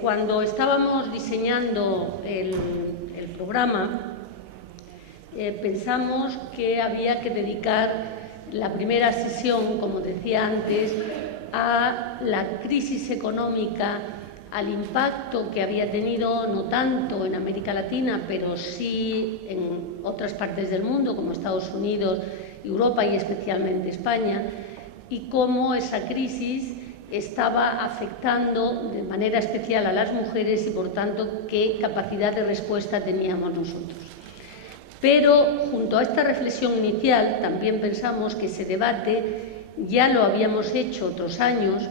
cuando estábamos diseñando el programa, pensamos que había que dedicar la primera sesión, como decía antes, a la crisis económica, al impacto que había tenido, no tanto en América Latina, pero sí en otras partes del mundo, como Estados Unidos, Europa y especialmente España, y cómo esa crisis estaba afectando de manera especial a las mujeres y, por tanto, qué capacidad de respuesta teníamos nosotros. Pero, junto a esta reflexión inicial, también pensamos que ese debate ya lo habíamos hecho otros años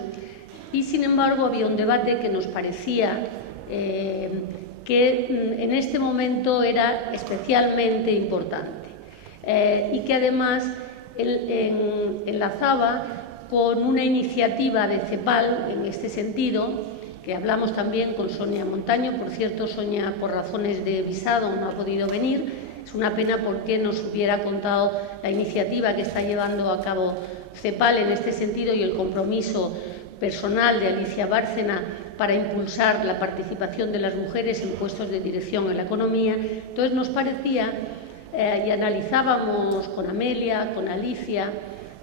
y, sin embargo, había un debate que nos parecía que en este momento era especialmente importante y que, además, enlazaba con una iniciativa de CEPAL en este sentido, que hablamos también con Sonia Montaño. Por cierto, Sonia, por razones de visado, no ha podido venir. Es una pena porque nos hubiera contado la iniciativa que está llevando a cabo CEPAL en este sentido y el compromiso personal de Alicia Bárcena para impulsar la participación de las mujeres en puestos de dirección en la economía. Entonces nos parecía, y analizábamos con Amelia, con Alicia,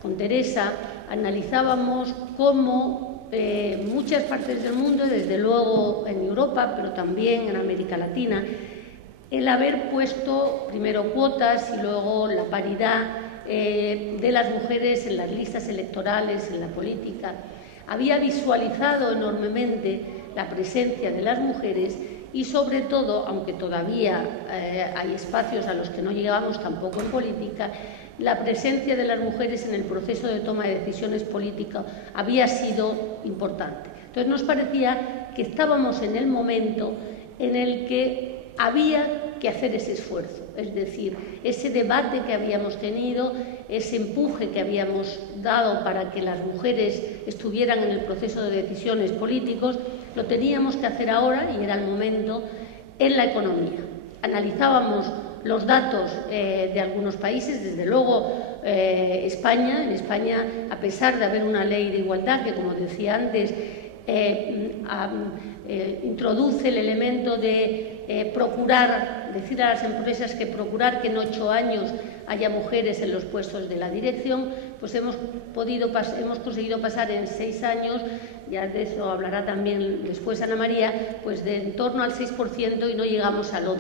con Teresa, analizábamos cómo muchas partes del mundo, desde luego en Europa, pero también en América Latina, el haber puesto primero cuotas y luego la paridad de las mujeres en las listas electorales, en la política, había visualizado enormemente la presencia de las mujeres y, sobre todo, aunque todavía hay espacios a los que no llegamos tampoco en política, la presencia de las mujeres en el proceso de toma de decisiones políticas había sido importante. Entonces nos parecía que estábamos en el momento en el que había que hacer ese esfuerzo, es decir, ese debate que habíamos tenido, ese empuje que habíamos dado para que las mujeres estuvieran en el proceso de decisiones políticos, lo teníamos que hacer ahora, y era el momento, en la economía. Analizábamos los datos de algunos países, desde luego España. En España, a pesar de haber una ley de igualdad que, como decía antes, introduce el elemento de procurar, decir a las empresas que procurar que en 8 años haya mujeres en los puestos de la dirección, pues hemos conseguido pasar en 6 años, ya de eso hablará también después Ana María, pues de en torno al 6% y no llegamos al 11%.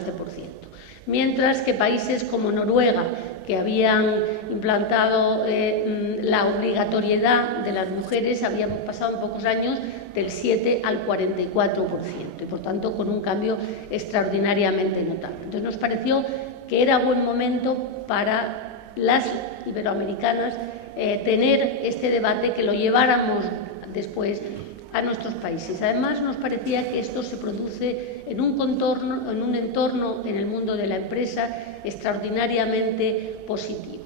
Mientras que países como Noruega, que habían implantado la obligatoriedad de las mujeres, habían pasado en pocos años del 7 al 44%, y por tanto con un cambio extraordinariamente notable. Entonces nos pareció que era buen momento para las iberoamericanas tener este debate, que lo lleváramos después a nuestros países. Además, nos parecía que esto se produce en un entorno en el mundo de la empresa extraordinariamente positivo.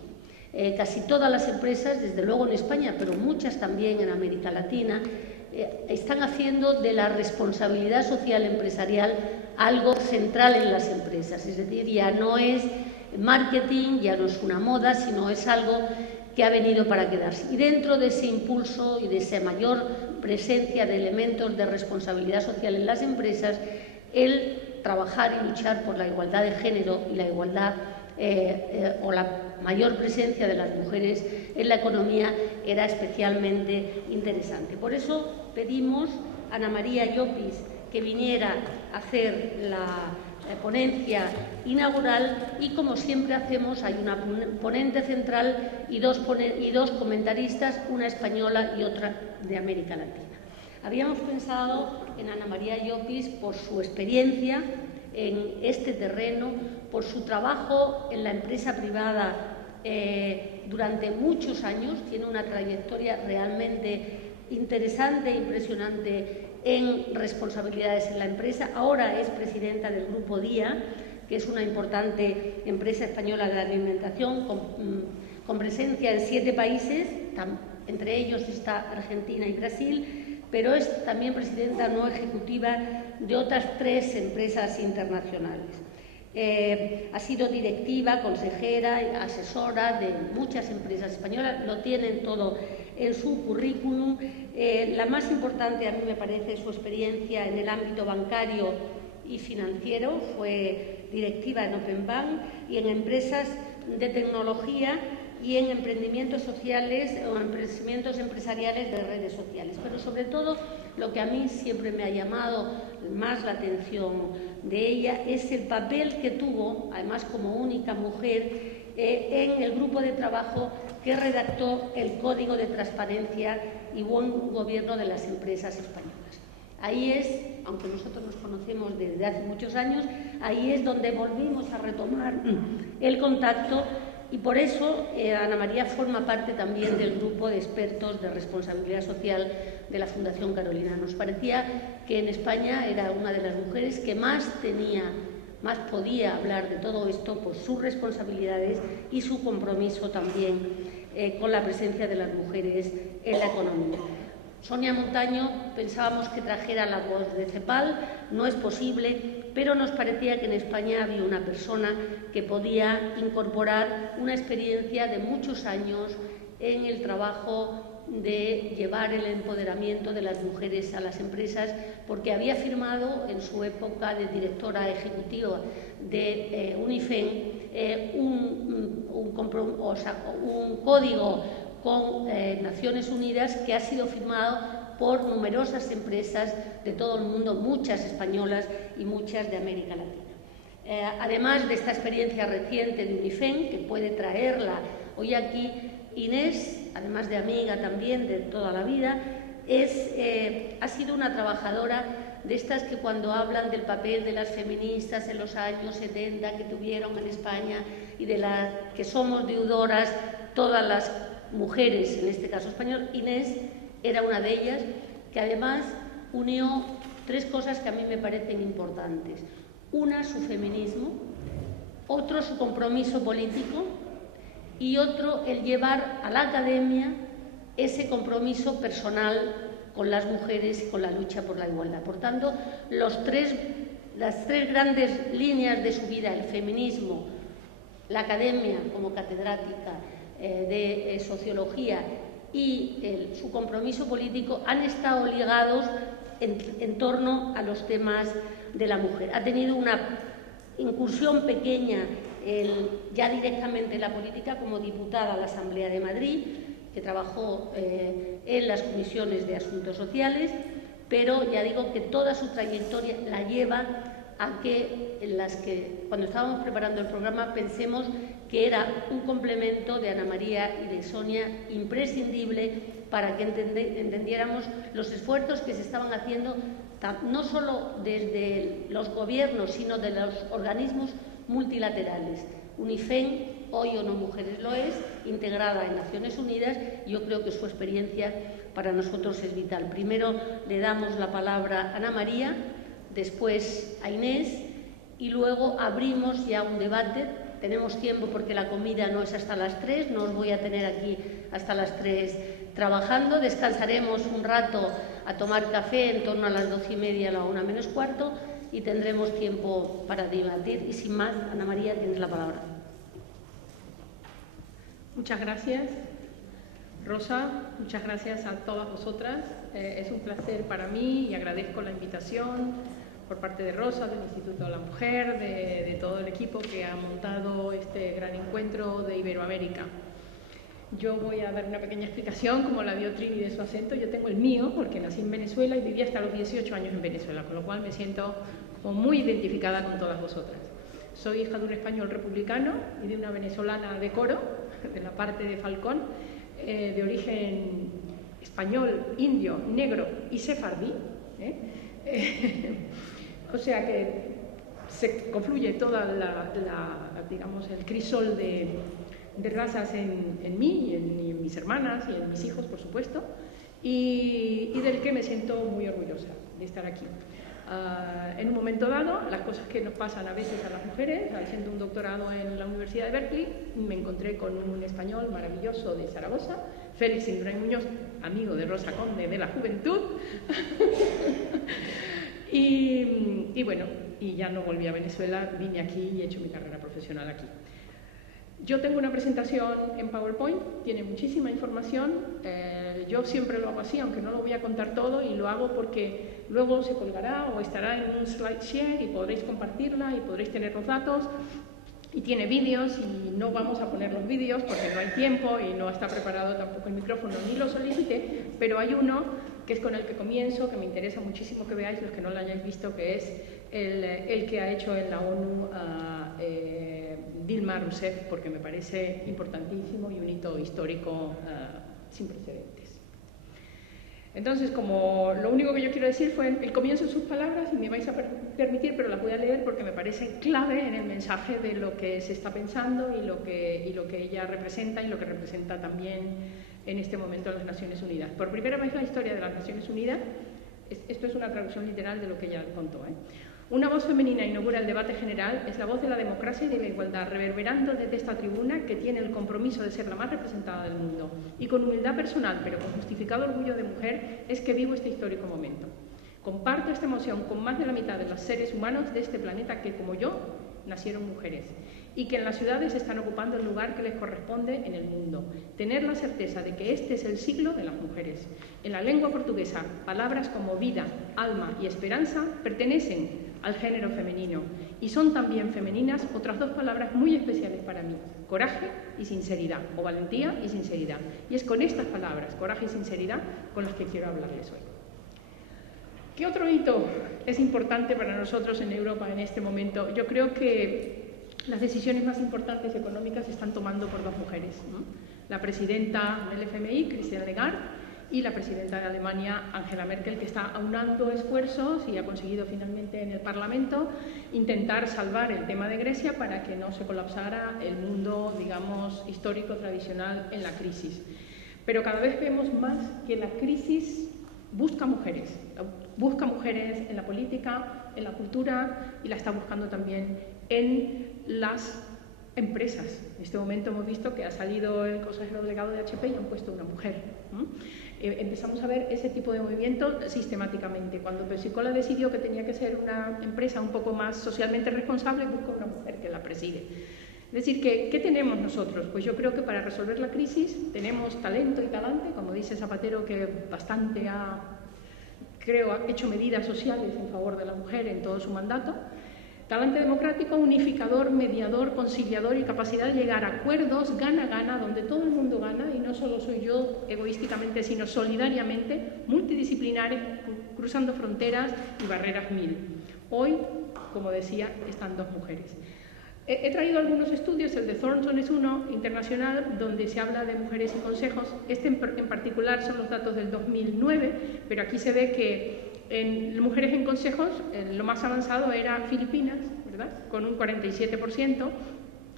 Casi todas las empresas, desde luego en España, pero muchas también en América Latina, están haciendo de la responsabilidad social empresarial algo central en las empresas. Es decir, ya no es marketing, ya no es una moda, sino es algo que ha venido para quedarse. Y dentro de ese impulso y de esa mayor presencia de elementos de responsabilidad social en las empresas, el trabajar y luchar por la igualdad de género y la igualdad o la mayor presencia de las mujeres en la economía era especialmente interesante. Por eso pedimos a Ana María Llopis que viniera a hacer la ponencia inaugural y, como siempre hacemos, hay una ponente central y dos comentaristas, una española y otra de América Latina. Habíamos pensado en Ana María Llopis por su experiencia en este terreno, por su trabajo en la empresa privada durante muchos años. Tiene una trayectoria realmente interesante e impresionante en responsabilidades en la empresa. Ahora es presidenta del Grupo Día, que es una importante empresa española de alimentación con presencia en 7 países, entre ellos está Argentina y Brasil, pero es también presidenta no ejecutiva de otras 3 empresas internacionales. Ha sido directiva, consejera, asesora de muchas empresas españolas, lo tienen todo en su currículum. La más importante a mí me parece su experiencia en el ámbito bancario y financiero, fue directiva en Open Bank y en empresas de tecnología y en emprendimientos sociales o emprendimientos empresariales de redes sociales. Pero sobre todo lo que a mí siempre me ha llamado más la atención de ella es el papel que tuvo, además como única mujer, en el grupo de trabajo que redactó el Código de Transparencia y Buen Gobierno de las Empresas Españolas. Ahí es, aunque nosotros nos conocemos desde hace muchos años, ahí es donde volvimos a retomar el contacto y por eso Ana María forma parte también del grupo de expertos de responsabilidad social de la Fundación Carolina. Nos parecía que en España era una de las mujeres que más podía hablar de todo esto por sus responsabilidades y su compromiso también con la presencia de las mujeres en la economía. Sonia Montaño pensábamos que trajera la voz de CEPAL, no es posible, pero nos parecía que en España había una persona que podía incorporar una experiencia de muchos años en el trabajo de llevar el empoderamiento de las mujeres a las empresas, porque había firmado en su época de directora ejecutiva de UNIFEN un código con Naciones Unidas que ha sido firmado por numerosas empresas de todo el mundo, muchas españolas y muchas de América Latina. Además de esta experiencia reciente de UNIFEN, que puede traerla hoy aquí, Inés, además de amiga también de toda la vida, ha sido una trabajadora de estas que cuando hablan del papel de las feministas en los años 70 que tuvieron en España y de las que somos deudoras todas las mujeres, en este caso español, Inés era una de ellas, que además unió tres cosas que a mí me parecen importantes. Una, su feminismo, otro, su compromiso político y otro, el llevar a la academia ese compromiso personal con las mujeres y con la lucha por la igualdad. Por tanto, las tres grandes líneas de su vida, el feminismo, la academia como catedrática de sociología y su compromiso político han estado ligados en torno a los temas de la mujer. Ha tenido una incursión pequeña ya directamente en la política como diputada a la Asamblea de Madrid, que trabajó en las comisiones de asuntos sociales, pero ya digo que toda su trayectoria la lleva a que cuando estábamos preparando el programa pensemos que era un complemento de Ana María y de Sonia imprescindible para que entendiéramos los esfuerzos que se estaban haciendo no solo desde los gobiernos, sino de los organismos multilaterales. UNIFEN, hoy ONU Mujeres lo es, integrada en Naciones Unidas, y yo creo que su experiencia para nosotros es vital. Primero le damos la palabra a Ana María, después a Inés, y luego abrimos ya un debate. Tenemos tiempo porque la comida no es hasta las 3, no os voy a tener aquí hasta las 3 trabajando. Descansaremos un rato a tomar café en torno a las 12:30, a la 1 menos cuarto, y tendremos tiempo para debatir. Y sin más, Ana María, tienes la palabra. Muchas gracias, Rosa. Muchas gracias a todas vosotras. Es un placer para mí y agradezco la invitación por parte de Rosa, del Instituto de la Mujer, de todo el equipo que ha montado este gran encuentro de Iberoamérica. Yo voy a dar una pequeña explicación, como la dio Trini, de su acento. Yo tengo el mío, porque nací en Venezuela y viví hasta los 18 años en Venezuela, con lo cual me siento como muy identificada con todas vosotras. Soy hija de un español republicano y de una venezolana de Coro, de la parte de Falcón, de origen español, indio, negro y sefardí. O sea que se confluye toda digamos, el crisol de razas en mí y en mis hermanas y en mis hijos, por supuesto, y del que me siento muy orgullosa de estar aquí. En un momento dado, las cosas que nos pasan a veces a las mujeres, haciendo un doctorado en la Universidad de Berkeley, me encontré con un español maravilloso de Zaragoza, Félix Indurain Muñoz, amigo de Rosa Conde de la juventud. Y bueno, y ya no volví a Venezuela, vine aquí y he hecho mi carrera profesional aquí. Yo tengo una presentación en PowerPoint, tiene muchísima información, yo siempre lo hago así, aunque no lo voy a contar todo, y lo hago porque luego se colgará o estará en un SlideShare y podréis compartirla y podréis tener los datos, y tiene vídeos y no vamos a poner los vídeos porque no hay tiempo y no está preparado tampoco el micrófono ni lo solicité, pero hay uno que es con el que comienzo, que me interesa muchísimo que veáis, los que no lo hayáis visto, que es el que ha hecho en la ONU Dilma Rousseff, porque me parece importantísimo y un hito histórico sin precedentes. Entonces, como lo único que yo quiero decir fue el comienzo de sus palabras, y me vais a permitir, pero las voy a leer porque me parece clave en el mensaje de lo que se está pensando y lo que ella representa y lo que representa también en este momento las Naciones Unidas. Por primera vez en la historia de las Naciones Unidas, esto es una traducción literal de lo que ella contó, una voz femenina inaugura el debate general, es la voz de la democracia y de la igualdad, reverberando desde esta tribuna que tiene el compromiso de ser la más representada del mundo. Y con humildad personal, pero con justificado orgullo de mujer, es que vivo este histórico momento. Comparto esta emoción con más de la mitad de los seres humanos de este planeta que, como yo, nacieron mujeres y que en las ciudades están ocupando el lugar que les corresponde en el mundo. Tener la certeza de que este es el siglo de las mujeres. En la lengua portuguesa, palabras como vida, alma y esperanza pertenecen al género femenino, y son también femeninas otras dos palabras muy especiales para mí: coraje y sinceridad, o valentía y sinceridad. Y es con estas palabras, coraje y sinceridad, con las que quiero hablarles hoy. ¿Qué otro hito es importante para nosotros en Europa en este momento? Yo creo que las decisiones más importantes económicas se están tomando por dos mujeres, ¿no? La presidenta del FMI, Christine Lagarde, y la presidenta de Alemania, Angela Merkel, que está aunando esfuerzos y ha conseguido finalmente en el Parlamento intentar salvar el tema de Grecia para que no se colapsara el mundo, digamos, histórico, tradicional en la crisis. Pero cada vez vemos más que la crisis busca mujeres en la política, en la cultura, y la está buscando también en las empresas. En este momento hemos visto que ha salido el consejero delegado de HP y han puesto una mujer, ¿no? Empezamos a ver ese tipo de movimiento sistemáticamente. Cuando Pepsi-Cola decidió que tenía que ser una empresa un poco más socialmente responsable, buscó una mujer que la preside. Es decir, ¿qué tenemos nosotros? Pues yo creo que para resolver la crisis tenemos talento y talante, como dice Zapatero, que bastante ha hecho medidas sociales en favor de la mujer en todo su mandato. Talante democrático, unificador, mediador, conciliador y capacidad de llegar a acuerdos gana-gana, donde todo el mundo gana, y no solo soy yo egoísticamente, sino solidariamente, multidisciplinares, cruzando fronteras y barreras mil. Hoy, como decía, están dos mujeres. He traído algunos estudios, el de Thornton es uno, internacional, donde se habla de mujeres y consejos. Este en particular son los datos del 2009, pero aquí se ve que en mujeres en consejos lo más avanzado era Filipinas, ¿verdad?, con un 47%,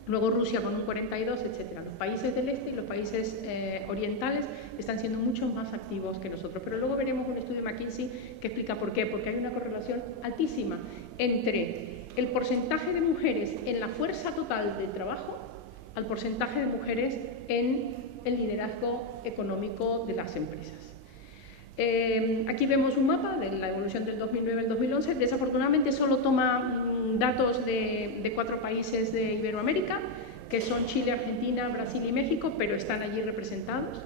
luego Rusia con un 42%, etc. Los países del este y los países orientales están siendo mucho más activos que nosotros. Pero luego veremos un estudio de McKinsey que explica por qué. Porque hay una correlación altísima entre el porcentaje de mujeres en la fuerza total de trabajo al porcentaje de mujeres en el liderazgo económico de las empresas. Aquí vemos un mapa de la evolución del 2009 al 2011. Desafortunadamente solo toma datos de 4 países de Iberoamérica, que son Chile, Argentina, Brasil y México, pero están allí representados.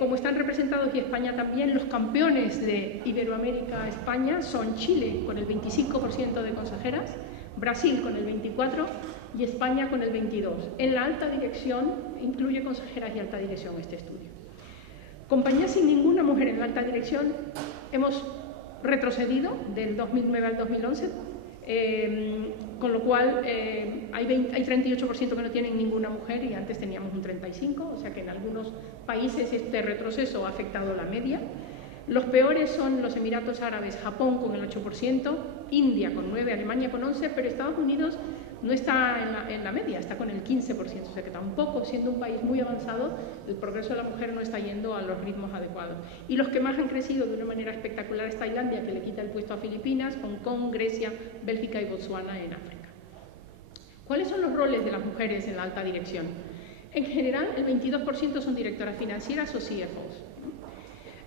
Como están representados, y España también, los campeones de Iberoamérica, España, son Chile con el 25% de consejeras, Brasil con el 24% y España con el 22%. En la alta dirección, incluye consejeras y alta dirección este estudio. Compañías sin ninguna mujer en la alta dirección, hemos retrocedido del 2009 al 2011, con lo cual hay 38% que no tienen ninguna mujer y antes teníamos un 35%, o sea que en algunos países este retroceso ha afectado la media. Los peores son los Emiratos Árabes, Japón con el 8%, India con 9%, Alemania con 11%, pero Estados Unidos no está en la media, está con el 15%, o sea que tampoco, siendo un país muy avanzado, el progreso de la mujer no está yendo a los ritmos adecuados. Y los que más han crecido de una manera espectacular es Tailandia, que le quita el puesto a Filipinas, Hong Kong, Grecia, Bélgica y Botsuana en África. ¿Cuáles son los roles de las mujeres en la alta dirección? En general, el 22% son directoras financieras o CFOs.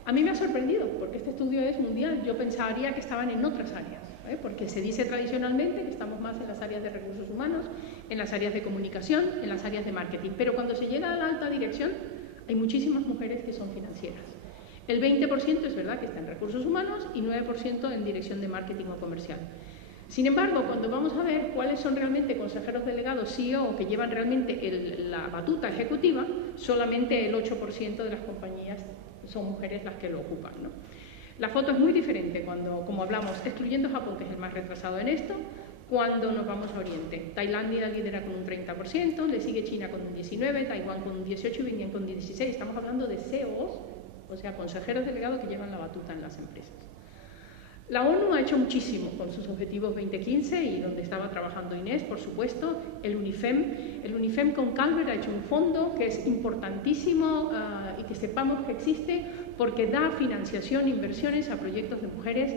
A mí me ha sorprendido, porque este estudio es mundial, yo pensaría que estaban en otras áreas. porque se dice tradicionalmente que estamos más en las áreas de recursos humanos, en las áreas de comunicación, en las áreas de marketing, pero cuando se llega a la alta dirección hay muchísimas mujeres que son financieras. El 20% es verdad que está en recursos humanos y 9% en dirección de marketing o comercial. Sin embargo, cuando vamos a ver cuáles son realmente consejeros delegados, CEO, que llevan realmente la batuta ejecutiva, solamente el 8% de las compañías son mujeres las que lo ocupan, ¿no? La foto es muy diferente cuando, como hablamos, excluyendo Japón, que es el más retrasado en esto, cuando nos vamos a Oriente. Tailandia lidera con un 30%, le sigue China con un 19%, Taiwán con un 18% y Vietnam con un 16%. Estamos hablando de CEOs, o sea, consejeros delegados que llevan la batuta en las empresas. La ONU ha hecho muchísimo con sus objetivos 2015 y donde estaba trabajando Inés, por supuesto, el UNIFEM con Calvert ha hecho un fondo que es importantísimo y que sepamos que existe porque da financiación, inversiones a proyectos de mujeres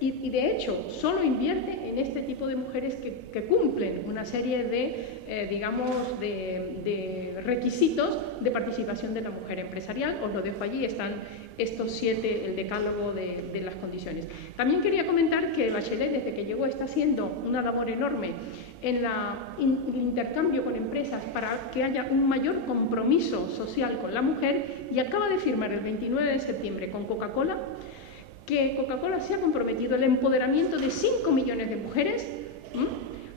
y de hecho solo invierte en este tipo de mujeres que cumplen una serie de, digamos, de requisitos de participación de la mujer empresarial. Os lo dejo allí, están estos 7, el decálogo de las condiciones. También quería comentar que Bachelet, desde que llegó, está haciendo una labor enorme en el intercambio con empresas para que haya un mayor compromiso social con la mujer y acaba de firmar el 29 de septiembre con Coca-Cola que Coca-Cola se ha comprometido el empoderamiento de 5 millones de mujeres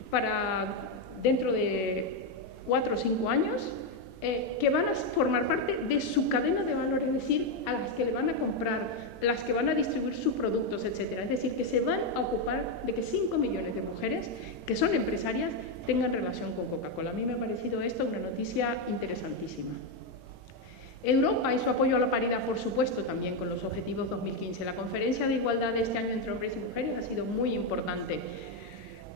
para dentro de 4 o 5 años que van a formar parte de su cadena de valor, es decir, a las que le van a comprar, las que van a distribuir sus productos, etc. Es decir, que se van a ocupar de que 5 millones de mujeres que son empresarias tengan relación con Coca-Cola. A mí me ha parecido esto una noticia interesantísima. Europa y su apoyo a la paridad, por supuesto, también con los objetivos 2015. La conferencia de igualdad de este año entre hombres y mujeres ha sido muy importante.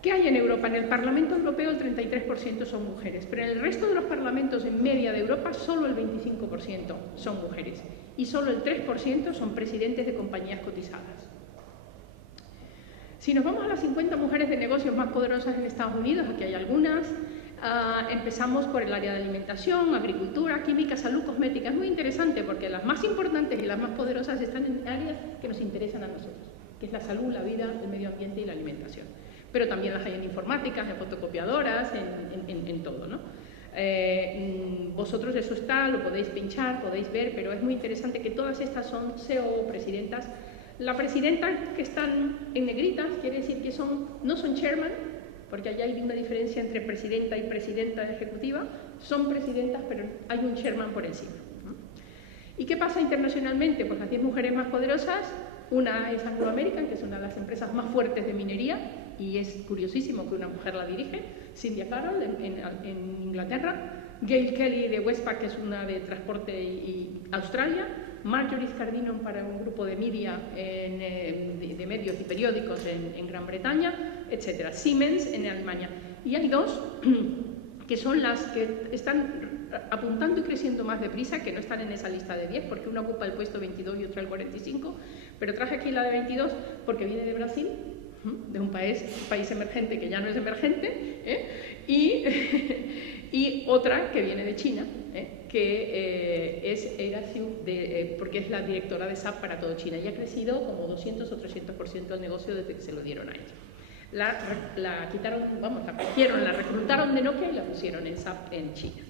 ¿Qué hay en Europa? En el Parlamento Europeo el 33% son mujeres, pero en el resto de los parlamentos en media de Europa solo el 25% son mujeres y solo el 3% son presidentes de compañías cotizadas. Si nos vamos a las 50 mujeres de negocios más poderosas en Estados Unidos, aquí hay algunas. Empezamos por el área de alimentación, agricultura, química, salud, cosmética. Es muy interesante porque las más importantes y las más poderosas están en áreas que nos interesan a nosotros, que es la salud, la vida, el medio ambiente y la alimentación. Pero también las hay en informática, en fotocopiadoras, en todo, ¿no? Vosotros eso está, lo podéis pinchar, podéis ver, pero es muy interesante que todas estas son CEO o presidentas. La presidenta que están en negritas quiere decir que no son chairman, porque allá hay una diferencia entre presidenta y presidenta ejecutiva, son presidentas, pero hay un chairman por encima. ¿Y qué pasa internacionalmente? Pues las 10 mujeres más poderosas, una es Anglo American, que es una de las empresas más fuertes de minería, y es curiosísimo que una mujer la dirige, Cynthia Carroll en Inglaterra, Gail Kelly de Westpac, que es una de transporte y Australia, Marjorie Scardino para un grupo de media de medios y periódicos en Gran Bretaña, etc. Siemens en Alemania. Y hay dos que son las que están apuntando y creciendo más deprisa, que no están en esa lista de 10, porque una ocupa el puesto 22 y otra el 45, pero traje aquí la de 22 porque viene de Brasil, de un país emergente que ya no es emergente, y otra que viene de China, que es Era Xiu, porque es la directora de SAP para todo China y ha crecido como 200 o 300% el negocio desde que se lo dieron a ella. La quitaron, la cogieron, la reclutaron de Nokia y la pusieron en SAP en China.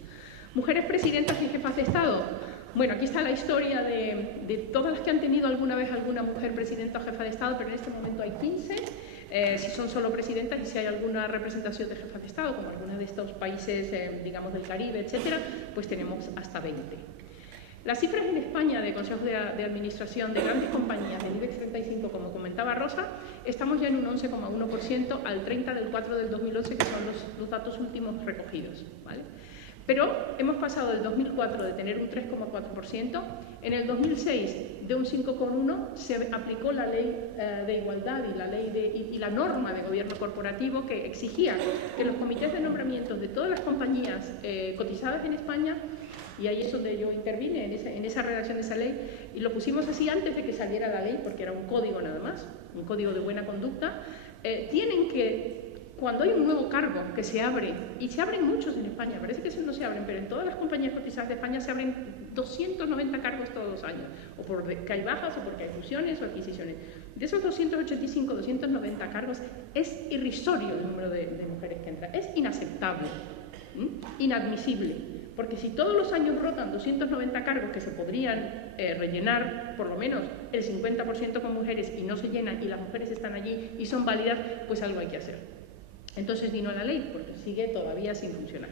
Mujeres presidentas y jefas de Estado. Bueno, aquí está la historia de todas las que han tenido alguna vez alguna mujer presidenta o jefa de Estado, pero en este momento hay 15. Si son solo presidentas y si hay alguna representación de jefas de Estado, como algunos de estos países, digamos, del Caribe, etcétera, pues tenemos hasta 20. Las cifras en España de consejos de administración de grandes compañías del IBEX 35, como comentaba Rosa, estamos ya en un 11,1% al 30 del 4 del 2011, que son los datos últimos recogidos, ¿vale? Pero hemos pasado del 2004 de tener un 3,4%, en el 2006 de un 5,1% se aplicó la ley de igualdad y la ley y la norma de gobierno corporativo que exigía que los comités de nombramientos de todas las compañías cotizadas en España, y ahí es donde yo intervine en esa redacción de esa ley, y lo pusimos así antes de que saliera la ley, porque era un código nada más, un código de buena conducta, tienen que cuando hay un nuevo cargo que se abre, y se abren muchos en España, parece que esos no se abren, pero en todas las compañías cotizadas de España se abren 290 cargos todos los años, o porque hay bajas, o porque hay fusiones o adquisiciones. De esos 285, 290 cargos, es irrisorio el número de mujeres que entran, es inaceptable, inadmisible, porque si todos los años rotan 290 cargos que se podrían rellenar, por lo menos el 50% con mujeres y no se llenan, y las mujeres están allí y son válidas, pues algo hay que hacer. Entonces vino la ley, porque sigue todavía sin funcionar.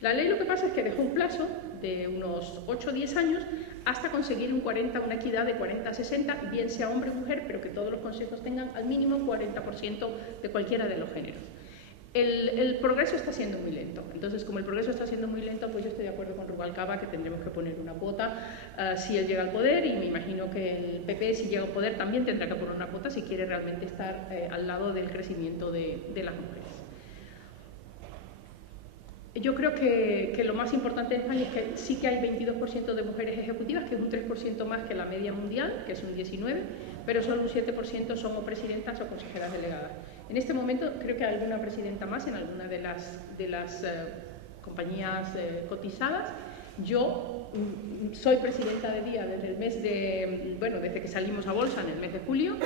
La ley lo que pasa es que dejó un plazo de unos 8 o 10 años hasta conseguir una equidad de 40 a 60, bien sea hombre o mujer, pero que todos los consejos tengan al mínimo 40% de cualquiera de los géneros. El progreso está siendo muy lento, entonces como el progreso está siendo muy lento, pues yo estoy de acuerdo con Rubalcaba que tendremos que poner una cuota si él llega al poder, y me imagino que el PP, si llega al poder, también tendrá que poner una cuota si quiere realmente estar al lado del crecimiento de las mujeres. Yo creo que lo más importante en España es que sí que hay 22% de mujeres ejecutivas, que es un 3% más que la media mundial, que es un 19%, pero solo un 7% son o presidentas o consejeras delegadas. En este momento creo que hay alguna presidenta más en alguna de las compañías cotizadas. Yo soy presidenta de Día desde el mes desde que salimos a bolsa en el mes de julio.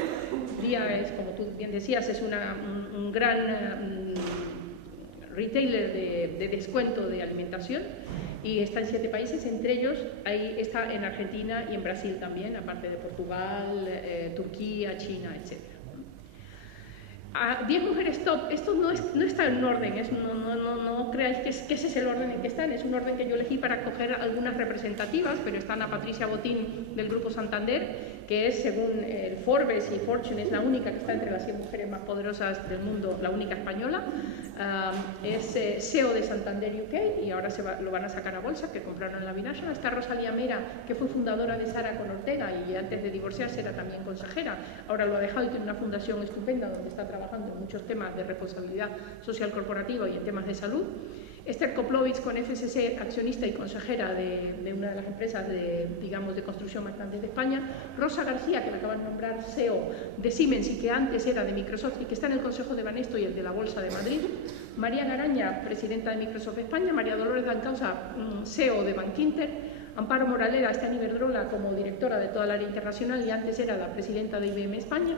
Día es, como tú bien decías, es un gran retailer de descuento de alimentación, y está en 7 países, entre ellos está en Argentina y en Brasil también, aparte de Portugal, Turquía, China, etc. 10 mujeres top, esto no está en un orden, no creáis que ese es el orden en que están, es un orden que yo elegí para coger algunas representativas, pero está Ana Patricia Botín del Grupo Santander, que es, según el Forbes y Fortune, es la única que está entre las 100 mujeres más poderosas del mundo, la única española. Es CEO de Santander UK, y ahora lo van a sacar a bolsa, que compraron en la Binational. Está Rosalía Mera, que fue fundadora de Sara con Ortega y antes de divorciarse era también consejera, ahora lo ha dejado y tiene una fundación estupenda donde está trabajando en muchos temas de responsabilidad social corporativa y en temas de salud. Esther Koplovich, con FSC, accionista y consejera de una de las empresas de construcción más grandes de España. Rosa García, que la acaban de nombrar CEO de Siemens y que antes era de Microsoft y que está en el Consejo de Banesto y el de la Bolsa de Madrid. María Garaña, presidenta de Microsoft España. María Dolores Dancausa, CEO de Bankinter. Amparo Moraleda está en Iberdrola como directora de toda el área internacional y antes era la presidenta de IBM España.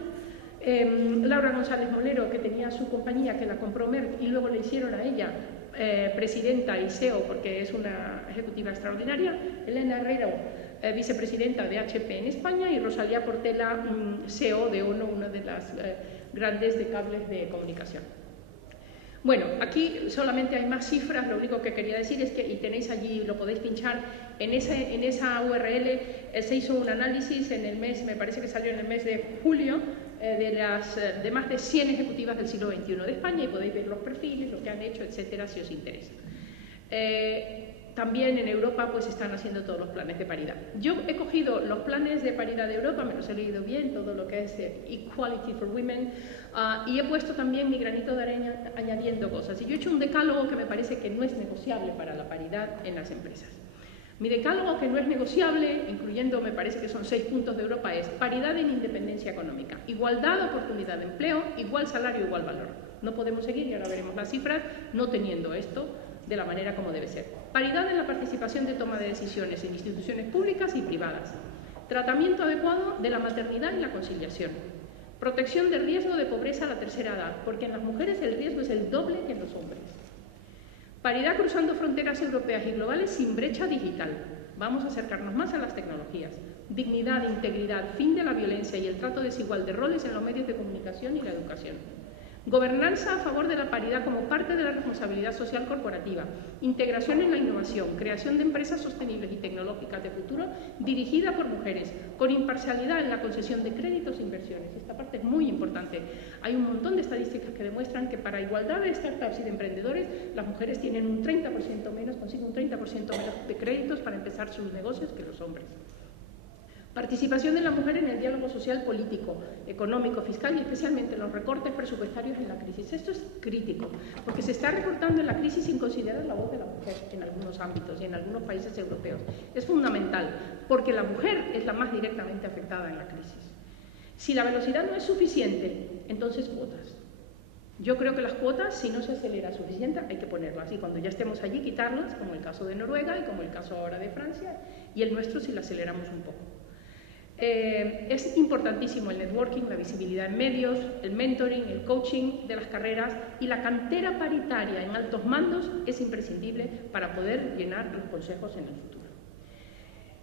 Laura González Molero, que tenía su compañía, que la compró Merck y luego le hicieron a ella presidenta y CEO porque es una ejecutiva extraordinaria. Elena Herrero, vicepresidenta de HP en España, y Rosalía Portela, CEO de ONO, una de las grandes de cables de comunicación. Bueno, aquí solamente hay más cifras, lo único que quería decir es que, y tenéis allí, lo podéis pinchar, en esa URL se hizo un análisis en el mes, me parece que salió en el mes de julio, de más de 100 ejecutivas del siglo XXI de España, y podéis ver los perfiles, lo que han hecho, etcétera, si os interesa. También en Europa pues están haciendo todos los planes de paridad. Yo he cogido los planes de paridad de Europa, me los he leído bien, todo lo que es Equality for Women, y he puesto también mi granito de arena añadiendo cosas. Y yo he hecho un decálogo que me parece que no es negociable para la paridad en las empresas. Mi decálogo, que no es negociable, incluyendo, me parece que son 6 puntos de Europa, es paridad en independencia económica, igualdad de oportunidad de empleo, igual salario, igual valor. No podemos seguir, y ahora veremos las cifras, no teniendo esto de la manera como debe ser. Paridad en la participación de toma de decisiones en instituciones públicas y privadas. Tratamiento adecuado de la maternidad y la conciliación. Protección del riesgo de pobreza a la tercera edad, porque en las mujeres el riesgo es el doble que en los hombres. Paridad cruzando fronteras europeas y globales sin brecha digital. Vamos a acercarnos más a las tecnologías. Dignidad, integridad, fin de la violencia y el trato desigual de roles en los medios de comunicación y la educación. Gobernanza a favor de la paridad como parte de la responsabilidad social corporativa. Integración en la innovación. Creación de empresas sostenibles y tecnológicas de futuro dirigida por mujeres, con imparcialidad en la concesión de créditos e inversiones. Esta parte es muy importante. Hay un montón de estadísticas que demuestran que para igualdad de startups y de emprendedores, las mujeres tienen un 30% menos, consiguen un 30% menos de créditos para empezar sus negocios que los hombres. Participación de la mujer en el diálogo social, político, económico, fiscal y especialmente en los recortes presupuestarios en la crisis. Esto es crítico, porque se está recortando en la crisis sin considerar la voz de la mujer en algunos ámbitos y en algunos países europeos. Es fundamental, porque la mujer es la más directamente afectada en la crisis. Si la velocidad no es suficiente, entonces cuotas. Yo creo que las cuotas, si no se acelera suficiente, hay que ponerlas, y cuando ya estemos allí, quitarlas, como el caso de Noruega y como el caso ahora de Francia, y el nuestro si lo aceleramos un poco. Es importantísimo el networking, la visibilidad en medios, el mentoring, el coaching de las carreras, y la cantera paritaria en altos mandos es imprescindible para poder llenar los consejos en el futuro.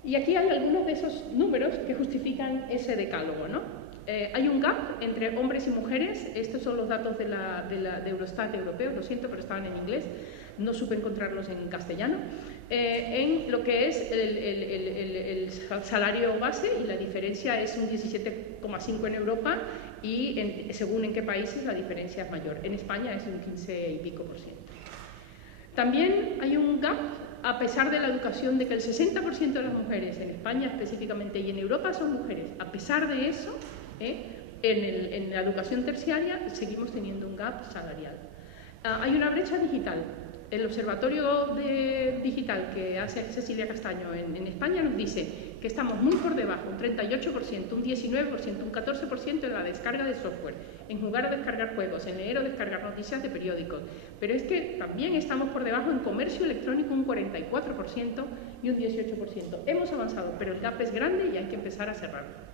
Y aquí hay algunos de esos números que justifican ese decálogo, ¿no? Hay un gap entre hombres y mujeres. Estos son los datos de Eurostat europeo, lo siento, pero estaban en inglés, no supe encontrarlos en castellano, en lo que es el salario base, y la diferencia es un 17,5 en Europa, y según en qué países la diferencia es mayor. En España es un 15 y pico %. También hay un gap, a pesar de la educación, de que el 60% de las mujeres en España específicamente y en Europa son mujeres. A pesar de eso, en la educación terciaria seguimos teniendo un gap salarial. Hay una brecha digital. El observatorio digital que hace Cecilia Castaño en España nos dice que estamos muy por debajo, un 38%, un 19%, un 14% en la descarga de software, en jugar a descargar juegos, en leer o descargar noticias de periódicos. Pero es que también estamos por debajo en comercio electrónico, un 44% y un 18%. Hemos avanzado, pero el gap es grande y hay que empezar a cerrarlo.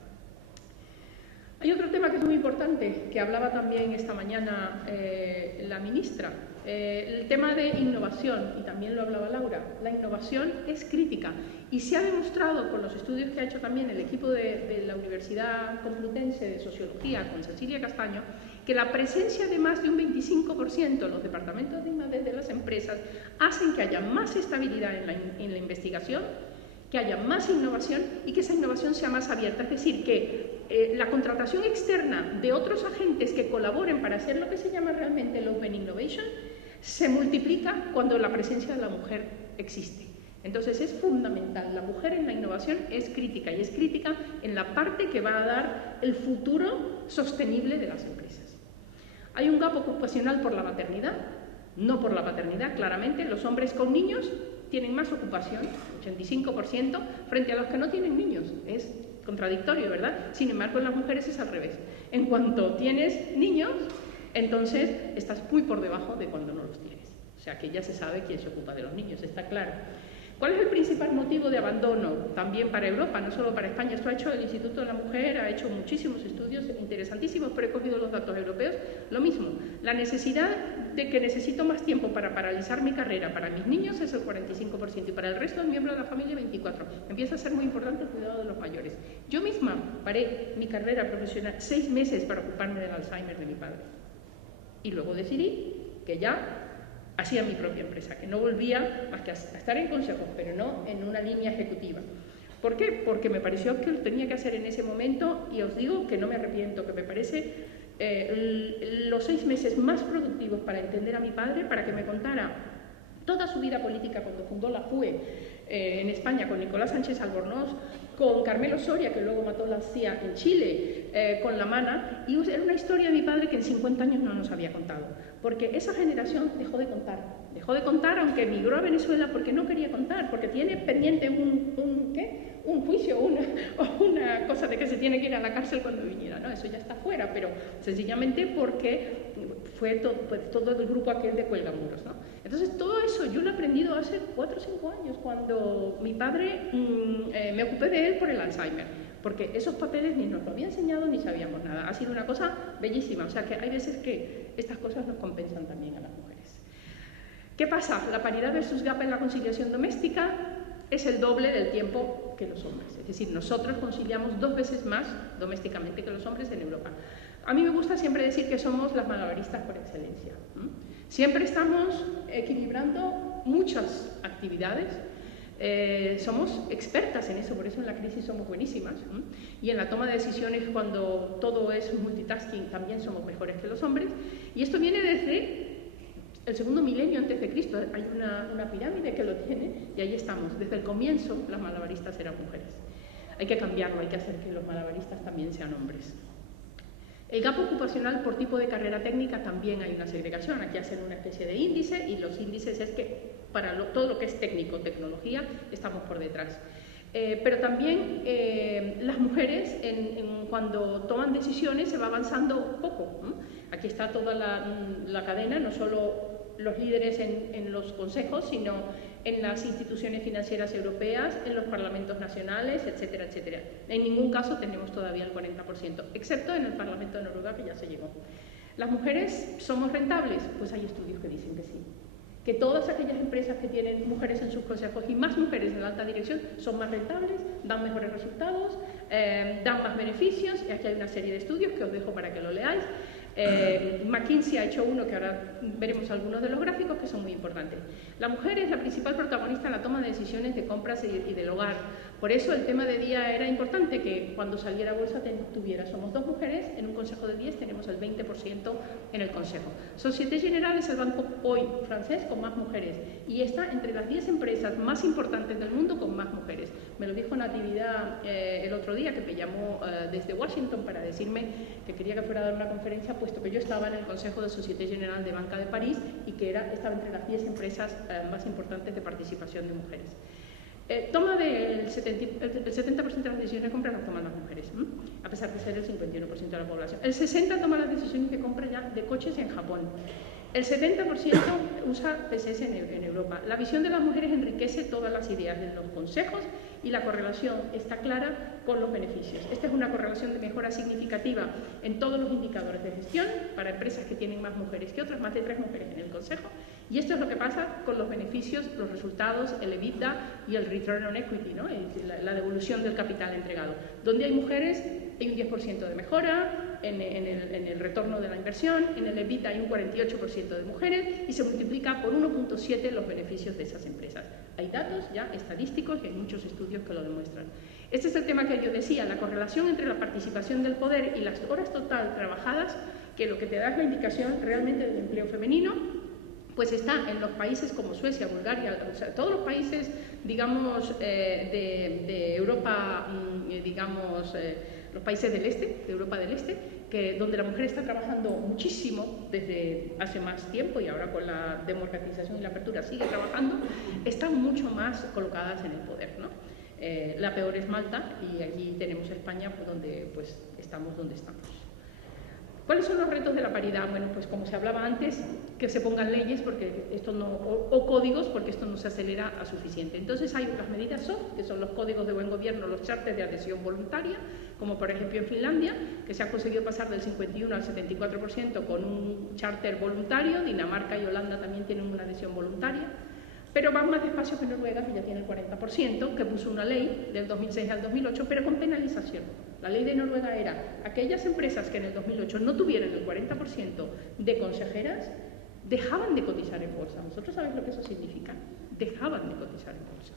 Hay otro tema que es muy importante, que hablaba también esta mañana la ministra, el tema de innovación, y también lo hablaba Laura. La innovación es crítica, y se ha demostrado con los estudios que ha hecho también el equipo de la Universidad Complutense de Sociología con Cecilia Castaño, que la presencia de más de un 25% en los departamentos de I+D de las empresas hacen que haya más estabilidad en la investigación, que haya más innovación y que esa innovación sea más abierta. Es decir, que la contratación externa de otros agentes que colaboren para hacer lo que se llama realmente el Open Innovation se multiplica cuando la presencia de la mujer existe. Entonces es fundamental, la mujer en la innovación es crítica, y es crítica en la parte que va a dar el futuro sostenible de las empresas. Hay un gap ocupacional por la maternidad, no por la paternidad, claramente. Los hombres con niños tienen más ocupación, 85%, frente a los que no tienen niños. Es contradictorio, ¿verdad? Sin embargo, en las mujeres es al revés. En cuanto tienes niños, entonces estás muy por debajo de cuando no los tienes. O sea que ya se sabe quién se ocupa de los niños, está claro. ¿Cuál es el principal motivo de abandono? También para Europa, no solo para España. Esto ha hecho el Instituto de la Mujer, ha hecho muchísimos estudios interesantísimos, pero he cogido los datos europeos. Lo mismo, la necesidad de que necesito más tiempo para paralizar mi carrera para mis niños es el 45%, y para el resto del miembro de la familia 24%. Empieza a ser muy importante el cuidado de los mayores. Yo misma paré mi carrera profesional 6 meses para ocuparme del Alzheimer de mi padre. Y luego decidí que ya hacía mi propia empresa, que no volvía más que a estar en consejos, pero no en una línea ejecutiva. ¿Por qué? Porque me pareció que lo tenía que hacer en ese momento, y os digo que no me arrepiento, que me parece los 6 meses más productivos para entender a mi padre, para que me contara toda su vida política cuando fundó la FUE en España con Nicolás Sánchez Albornoz, con Carmelo Soria, que luego mató la CIA en Chile, con La Mana, y era una historia de mi padre que en 50 años no nos había contado, porque esa generación dejó de contar, aunque emigró a Venezuela porque no quería contar, porque tiene pendiente un juicio o una cosa de que se tiene que ir a la cárcel cuando viniera, ¿no? Eso ya está fuera, pero sencillamente porque fue todo el grupo aquel de Cuelgamuros, ¿no? Entonces todo eso yo lo he aprendido hace 4 o 5 años, cuando mi padre, me ocupé de él por el Alzheimer, porque esos papeles ni nos lo había enseñado ni sabíamos nada. Ha sido una cosa bellísima, o sea que hay veces que estas cosas nos compensan también a las mujeres. ¿Qué pasa? La paridad versus gap en la conciliación doméstica es el doble del tiempo que los hombres. Es decir, nosotros conciliamos 2 veces más domésticamente que los hombres en Europa. A mí me gusta siempre decir que somos las malabaristas por excelencia. Siempre estamos equilibrando muchas actividades. Somos expertas en eso, por eso en la crisis somos buenísimas, y en la toma de decisiones, cuando todo es multitasking, también somos mejores que los hombres. Y esto viene desde el 2.º milenio antes de Cristo. Hay una pirámide que lo tiene, y ahí estamos. Desde el comienzo las malabaristas eran mujeres. Hay que cambiarlo, hay que hacer que los malabaristas también sean hombres. El gap ocupacional por tipo de carrera técnica también hay una segregación. Aquí hacen una especie de índice, y los índices es que para todo lo que es técnico, tecnología, estamos por detrás. Pero también las mujeres, cuando toman decisiones, se va avanzando poco. Aquí está toda la cadena, no solo los líderes en los consejos, sino en las instituciones financieras europeas, en los parlamentos nacionales, etcétera, etcétera. En ningún caso tenemos todavía el 40%, excepto en el Parlamento de Noruega, que ya se llegó. ¿Las mujeres somos rentables? Pues hay estudios que dicen que sí. Que todas aquellas empresas que tienen mujeres en sus consejos y más mujeres en la alta dirección son más rentables, dan mejores resultados, dan más beneficios, y aquí hay una serie de estudios que os dejo para que lo leáis. McKinsey ha hecho uno que ahora veremos algunos de los gráficos que son muy importantes. La mujer es la principal protagonista en la toma de decisiones de compras y del hogar. Por eso el tema de día era importante que cuando saliera a bolsa somos 2 mujeres, en un consejo de 10 tenemos el 20% en el consejo. Société Générale es el banco hoy francés con más mujeres y está entre las 10 empresas más importantes del mundo con más mujeres. Me lo dijo Natividad el otro día, que me llamó desde Washington para decirme que quería que fuera a dar una conferencia, puesto que yo estaba en el Consejo de Société Générale de Banca de París y que estaba entre las 10 empresas más importantes de participación de mujeres. Toma del 70% de las decisiones de compra las toman las mujeres, a pesar de ser el 51% de la población. El 60% toma las decisiones de compra ya de coches en Japón. El 70% usa PSS en Europa. La visión de las mujeres enriquece todas las ideas de los consejos y la correlación está clara con los beneficios. Esta es una correlación de mejora significativa en todos los indicadores de gestión para empresas que tienen más mujeres que otras, más de 3 mujeres en el consejo. Y esto es lo que pasa con los beneficios, los resultados, el EBITDA y el Return on Equity, ¿no? La devolución del capital entregado. Donde hay mujeres hay un 10% de mejora en el retorno de la inversión, en el EBITDA hay un 48% de mujeres y se multiplica por 1.7 los beneficios de esas empresas. Hay datos ya estadísticos y hay muchos estudios que lo demuestran. Este es el tema que yo decía, la correlación entre la participación del poder y las horas total trabajadas, que lo que te da es la indicación realmente del empleo femenino, pues está en los países como Suecia, Bulgaria, o sea, todos los países, digamos, de Europa, digamos, los países del este, de Europa del Este, donde la mujer está trabajando muchísimo desde hace más tiempo y ahora con la democratización y la apertura sigue trabajando, están mucho más colocadas en el poder, ¿no? La peor es Malta y allí tenemos España, pues, donde pues, estamos donde estamos. ¿Cuáles son los retos de la paridad? Bueno, pues como se hablaba antes, que se pongan leyes porque esto no, o códigos, porque esto no se acelera a suficiente. Entonces hay las medidas soft, que son los códigos de buen gobierno, los charters de adhesión voluntaria, como por ejemplo en Finlandia, que se ha conseguido pasar del 51 al 74% con un charter voluntario. Dinamarca y Holanda también tienen una adhesión voluntaria. Pero van más despacio que Noruega, que ya tiene el 40%, que puso una ley del 2006 al 2008, pero con penalización. La ley de Noruega era, aquellas empresas que en el 2008 no tuvieran el 40% de consejeras, dejaban de cotizar en bolsa. ¿Vosotros sabéis lo que eso significa? Dejaban de cotizar en bolsa.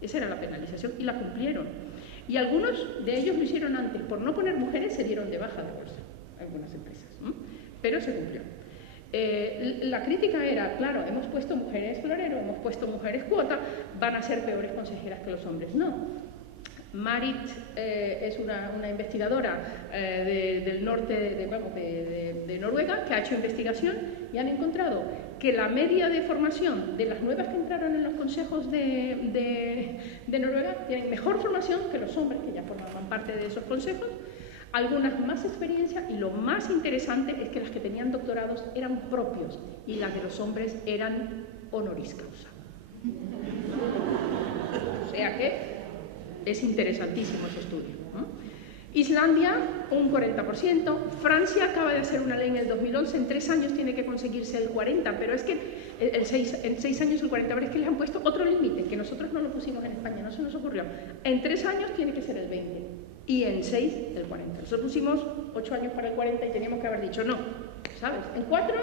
Esa era la penalización y la cumplieron. Y algunos de ellos lo hicieron antes. Por no poner mujeres se dieron de baja de bolsa, algunas empresas, pero se cumplió. La crítica era, claro, hemos puesto mujeres florero, hemos puesto mujeres cuota, van a ser peores consejeras que los hombres. No. Marit es una investigadora del norte de Noruega que ha hecho investigación y han encontrado que la media de formación de las nuevas que entraron en los consejos de Noruega tienen mejor formación que los hombres que ya formaban parte de esos consejos. Algunas más experiencia y lo más interesante es que las que tenían doctorados eran propios y las de los hombres eran honoris causa. O sea que es interesantísimo ese estudio, ¿no? Islandia, un 40%. Francia acaba de hacer una ley en el 2011, en 3 años tiene que conseguirse el 40%, pero es que en 6 años el 40%, pero es que les han puesto otro límite, que nosotros no lo pusimos en España, no se nos ocurrió. En 3 años tiene que ser el 20%. Y en 6, el 40. Nosotros pusimos 8 años para el 40 y teníamos que haber dicho no, ¿sabes? En 4,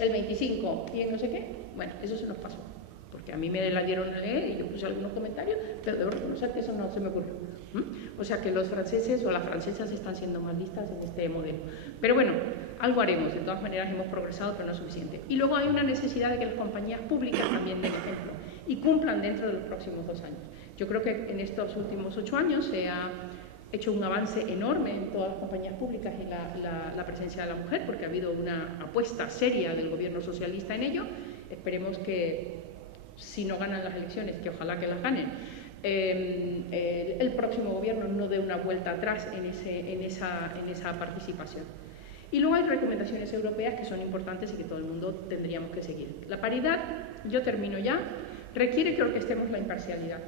el 25. Y en no sé qué, bueno, eso se nos pasó. Porque a mí me la dieron a leer y yo puse algunos comentarios, pero debo reconocer que eso no se me ocurrió. O sea que los franceses o las francesas están siendo más listas en este modelo. Pero bueno, algo haremos. De todas maneras hemos progresado, pero no es suficiente. Y luego hay una necesidad de que las compañías públicas también den ejemplo y cumplan dentro de los próximos 2 años. Yo creo que en estos últimos 8 años se ha hecho un avance enorme en todas las compañías públicas y la presencia de la mujer, porque ha habido una apuesta seria del gobierno socialista en ello. Esperemos que, si no ganan las elecciones, que ojalá que las ganen, el próximo gobierno no dé una vuelta atrás en esa participación. Y luego hay recomendaciones europeas que son importantes y que todo el mundo tendríamos que seguir. La paridad, yo termino ya, requiere que orquestemos la imparcialidad.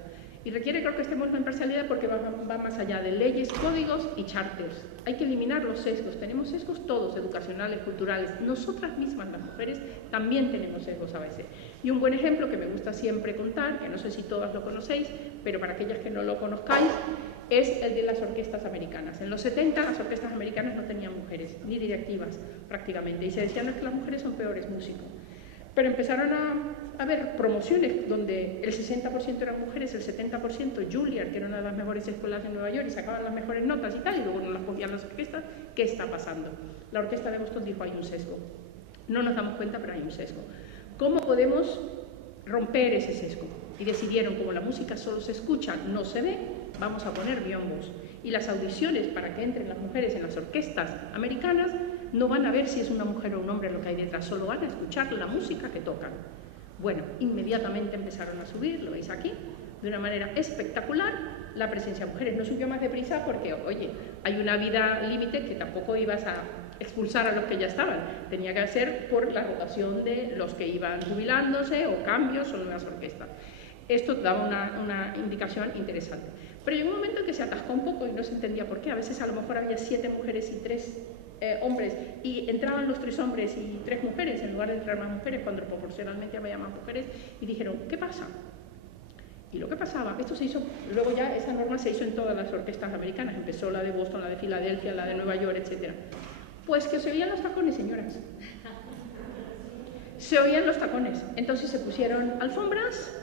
Y requiere que orquestemos la imparcialidad porque va más allá de leyes, códigos y charters. Hay que eliminar los sesgos. Tenemos sesgos todos, educacionales, culturales. Nosotras mismas, las mujeres, también tenemos sesgos a veces. Y un buen ejemplo que me gusta siempre contar, que no sé si todas lo conocéis, pero para aquellas que no lo conozcáis, es el de las orquestas americanas. En los 70 las orquestas americanas no tenían mujeres, ni directivas prácticamente, y se decía no es que las mujeres son peores músicos. Pero empezaron a haber promociones donde el 60% eran mujeres, el 70% Juilliard, que era una de las mejores escuelas de Nueva York, y sacaban las mejores notas y tal, y luego no las cogían las orquestas. ¿Qué está pasando? La orquesta de Boston dijo hay un sesgo. No nos damos cuenta, pero hay un sesgo. ¿Cómo podemos romper ese sesgo? Y decidieron, como la música solo se escucha, no se ve, vamos a poner biombos. Y las audiciones para que entren las mujeres en las orquestas americanas no van a ver si es una mujer o un hombre lo que hay detrás, solo van a escuchar la música que tocan. Bueno, inmediatamente empezaron a subir, lo veis aquí, de una manera espectacular, la presencia de mujeres. No subió más deprisa porque, oye, hay una vida límite que tampoco ibas a expulsar a los que ya estaban. Tenía que ser por la rotación de los que iban jubilándose o cambios o nuevas orquestas. Esto daba una indicación interesante. Pero llegó un momento en que se atascó un poco y no se entendía por qué. A veces a lo mejor había 7 mujeres y 3 hombres y entraban los 3 hombres y 3 mujeres en lugar de entrar más mujeres cuando proporcionalmente había más mujeres y dijeron, ¿qué pasa? Y lo que pasaba, esto se hizo, luego ya esa norma se hizo en todas las orquestas americanas, empezó la de Boston, la de Filadelfia, la de Nueva York, etc. Pues que se oían los tacones, señoras. Se oían los tacones. Entonces se pusieron alfombras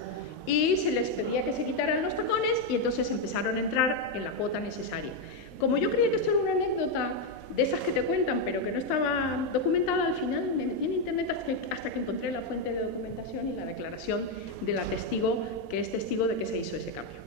y se les pedía que se quitaran los tacones y entonces empezaron a entrar en la cuota necesaria. Como yo creía que esto era una anécdota de esas que te cuentan pero que no estaba documentada, al final me metí en internet hasta que encontré la fuente de documentación y la declaración de la testigo, que es testigo de que se hizo ese cambio.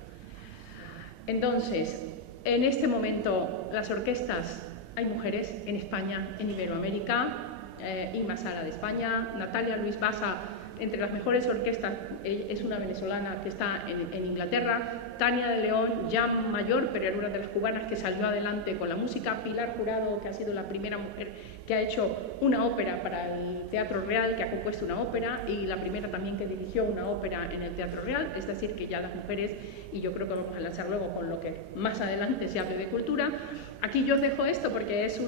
Entonces, en este momento las orquestas, hay mujeres en España, en Iberoamérica, Inma Sara de España, Natalia Luis Basa, entre las mejores orquestas, es una venezolana que está en Inglaterra, Tania de León, ya mayor, pero era una de las cubanas que salió adelante con la música, Pilar Jurado, que ha sido la primera mujer que ha hecho una ópera para el Teatro Real, que ha compuesto una ópera, y la primera también que dirigió una ópera en el Teatro Real, es decir, que ya las mujeres, y yo creo que vamos a lanzar luego con lo que más adelante se hable de cultura. Aquí yo os dejo esto porque es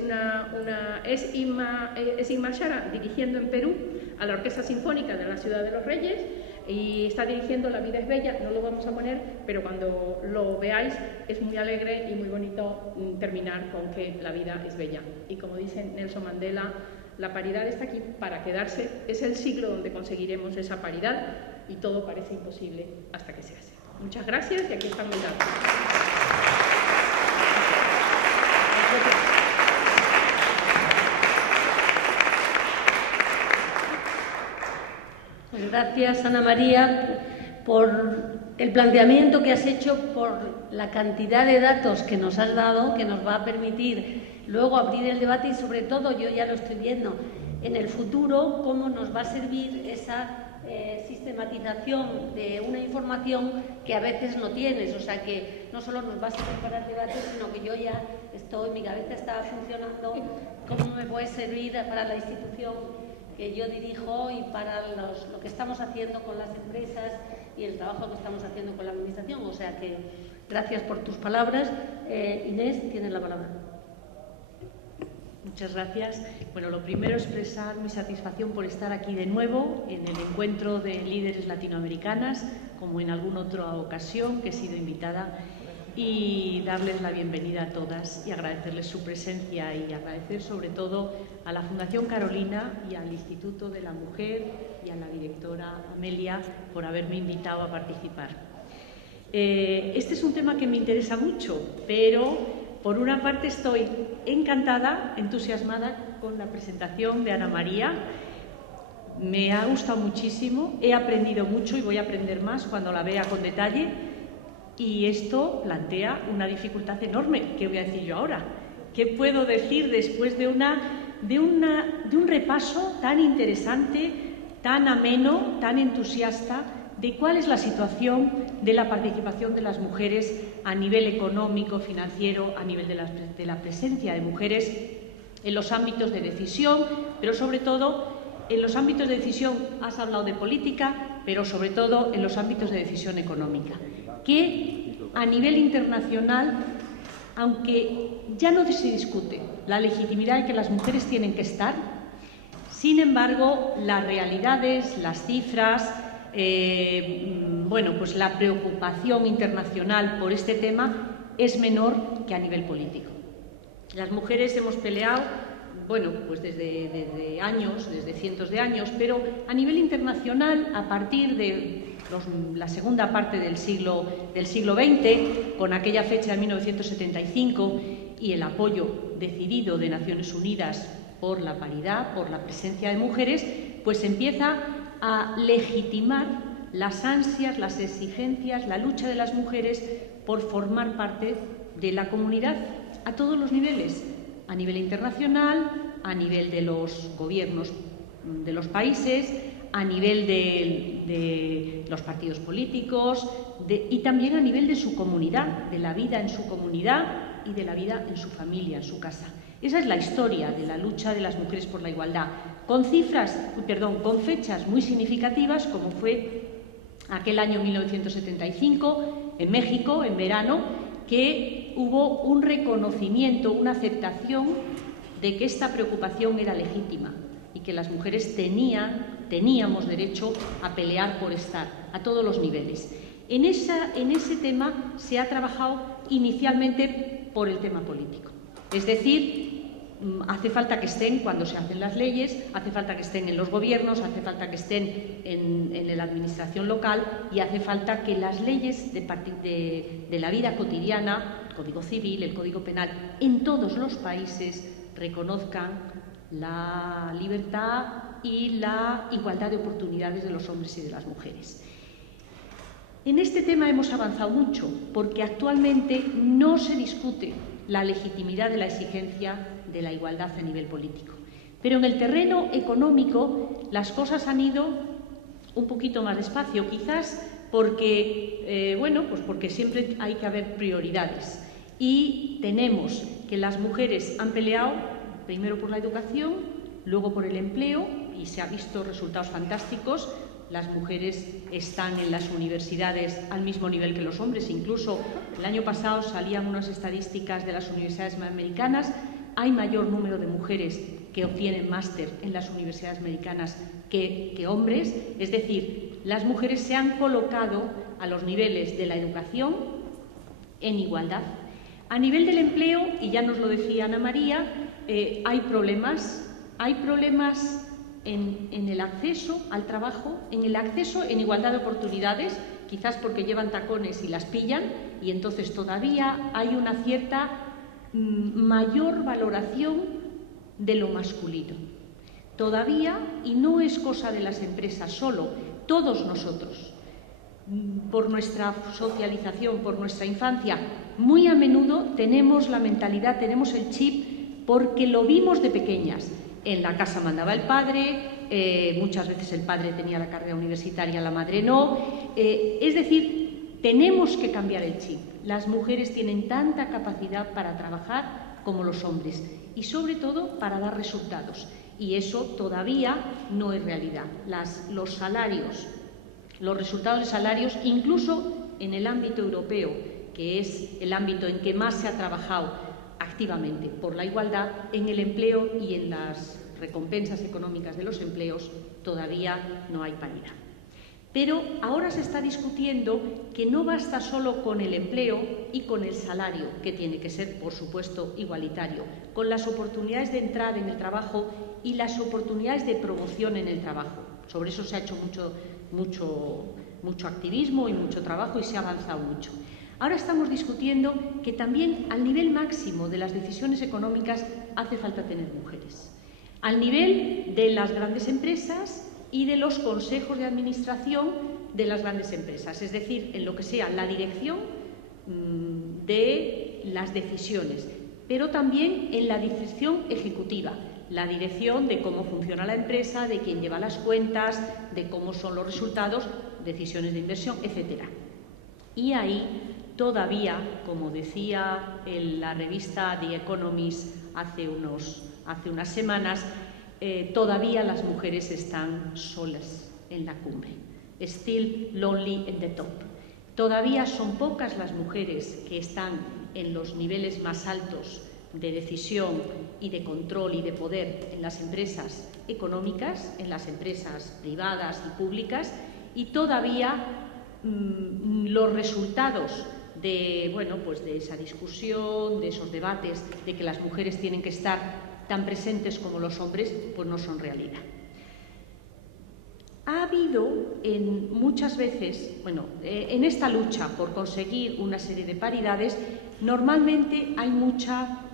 Inma Sara dirigiendo en Perú a la Orquesta Sinfónica de la Ciudad de los Reyes y está dirigiendo La vida es bella, no lo vamos a poner, pero cuando lo veáis es muy alegre y muy bonito terminar con que la vida es bella. Y como dice Nelson Mandela, la paridad está aquí para quedarse, es el siglo donde conseguiremos esa paridad y todo parece imposible hasta que se hace. Muchas gracias y aquí están mis datos. Pues gracias, Ana María, por el planteamiento que has hecho, por la cantidad de datos que nos has dado, que nos va a permitir luego abrir el debate y, sobre todo, yo ya lo estoy viendo, en el futuro, cómo nos va a servir esa sistematización de una información que a veces no tienes. O sea, que no solo nos va a servir para el debate, sino que yo ya mi cabeza está funcionando, cómo me puede servir para la institución que yo dirijo y para lo que estamos haciendo con las empresas y el trabajo que estamos haciendo con la administración. O sea que gracias por tus palabras. Inés, tienes la palabra. Muchas gracias. Bueno, lo primero, expresar mi satisfacción por estar aquí de nuevo en el encuentro de líderes latinoamericanas, como en alguna otra ocasión que he sido invitada, y darles la bienvenida a todas y agradecerles su presencia y agradecer sobre todo a la Fundación Carolina y al Instituto de la Mujer y a la directora Amelia por haberme invitado a participar. Este es un tema que me interesa mucho, pero por una parte estoy encantada, entusiasmada con la presentación de Ana María. Me ha gustado muchísimo, he aprendido mucho y voy a aprender más cuando la vea con detalle. Y esto plantea una dificultad enorme. ¿Qué voy a decir yo ahora? ¿Qué puedo decir después de un repaso tan interesante, tan ameno, tan entusiasta de cuál es la situación de la participación de las mujeres a nivel económico, financiero, a nivel de la presencia de mujeres en los ámbitos de decisión, pero sobre todo en los ámbitos de decisión, has hablado de política, pero sobre todo en los ámbitos de decisión económica, que a nivel internacional, aunque ya no se discute la legitimidad de que las mujeres tienen que estar, sin embargo, las realidades, las cifras, bueno, pues la preocupación internacional por este tema es menor que a nivel político. Las mujeres hemos peleado, bueno, pues desde años, desde cientos de años, pero a nivel internacional, a partir de la segunda parte del siglo XX, con aquella fecha de 1975 y el apoyo decidido de Naciones Unidas por la paridad, por la presencia de mujeres, pues empieza a legitimar las ansias, las exigencias, la lucha de las mujeres por formar parte de la comunidad a todos los niveles, a nivel internacional, a nivel de los gobiernos de los países, a nivel de los partidos políticos y también a nivel de su comunidad, de la vida en su comunidad y de la vida en su familia, en su casa. Esa es la historia de la lucha de las mujeres por la igualdad, con con fechas muy significativas, como fue aquel año 1975 en México, en verano, que hubo un reconocimiento, una aceptación de que esta preocupación era legítima y que las mujeres teníamos derecho a pelear por estar a todos los niveles. En ese tema se ha trabajado inicialmente por el tema político. Es decir, hace falta que estén cuando se hacen las leyes, hace falta que estén en los gobiernos, hace falta que estén en la administración local y hace falta que las leyes de la vida cotidiana, el Código Civil, el Código Penal, en todos los países reconozcan la libertad y la igualdad de oportunidades de los hombres y de las mujeres. En este tema hemos avanzado mucho porque actualmente no se discute la legitimidad de la exigencia de la igualdad a nivel político. Pero en el terreno económico las cosas han ido un poquito más despacio, quizás porque, pues porque siempre hay que haber prioridades. Y tenemos que las mujeres han peleado primero por la educación, luego por el empleo, y se han visto resultados fantásticos. Las mujeres están en las universidades al mismo nivel que los hombres. Incluso el año pasado salían unas estadísticas de las universidades americanas. Hay mayor número de mujeres que obtienen máster en las universidades americanas que hombres. Es decir, las mujeres se han colocado a los niveles de la educación en igualdad. A nivel del empleo, y ya nos lo decía Ana María, hay problemas en el acceso al trabajo, en el acceso en igualdad de oportunidades, quizás porque llevan tacones y las pillan, y entonces todavía hay una cierta mayor valoración de lo masculino. Todavía, y no es cosa de las empresas solo, todos nosotros, por nuestra socialización, por nuestra infancia, muy a menudo tenemos la mentalidad, tenemos el chip, porque lo vimos de pequeñas. En la casa mandaba el padre, muchas veces el padre tenía la carrera universitaria, la madre no. Es decir, tenemos que cambiar el chip. Las mujeres tienen tanta capacidad para trabajar como los hombres y sobre todo para dar resultados. Y eso todavía no es realidad. Los salarios, los resultados de salarios, incluso en el ámbito europeo, que es el ámbito en que más se ha trabajado activamente por la igualdad, en el empleo y en las recompensas económicas de los empleos todavía no hay paridad. Pero ahora se está discutiendo que no basta solo con el empleo y con el salario, que tiene que ser, por supuesto, igualitario, con las oportunidades de entrada en el trabajo y las oportunidades de promoción en el trabajo. Sobre eso se ha hecho mucho activismo y mucho trabajo y se ha avanzado mucho. Ahora estamos discutiendo que también al nivel máximo de las decisiones económicas hace falta tener mujeres. Al nivel de las grandes empresas y de los consejos de administración de las grandes empresas, es decir, en lo que sea la dirección de las decisiones, pero también en la dirección ejecutiva, la dirección de cómo funciona la empresa, de quién lleva las cuentas, de cómo son los resultados, decisiones de inversión, etc. Y ahí todavía, como decía en la revista The Economist hace hace unas semanas, todavía las mujeres están solas en la cumbre. Still lonely in the top. Todavía son pocas las mujeres que están en los niveles más altos de decisión y de control y de poder en las empresas económicas, en las empresas privadas y públicas, y todavía los resultados de, bueno, pues de esa discusión, de esos debates, de que las mujeres tienen que estar tan presentes como los hombres, pues no son realidad. Ha habido muchas veces, bueno, en esta lucha por conseguir una serie de paridades, normalmente hay mucha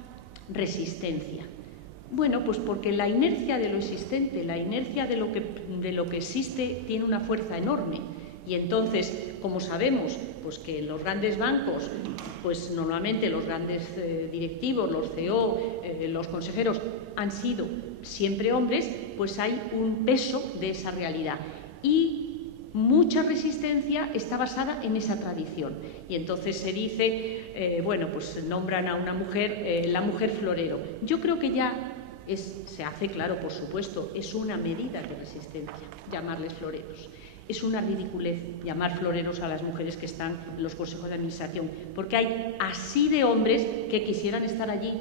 resistencia. Bueno, pues porque la inercia de lo existente, la inercia de lo que existe tiene una fuerza enorme. Y entonces, como sabemos, pues que los grandes bancos, pues normalmente los grandes directivos, los CEO, los consejeros, han sido siempre hombres, pues hay un peso de esa realidad. Y mucha resistencia está basada en esa tradición. Y entonces se dice, bueno, pues nombran a una mujer, la mujer florero. Yo creo que ya se hace claro, por supuesto, es una medida de resistencia llamarles floreros. Es una ridiculez llamar floreros a las mujeres que están en los consejos de administración, porque hay así de hombres que quisieran estar allí.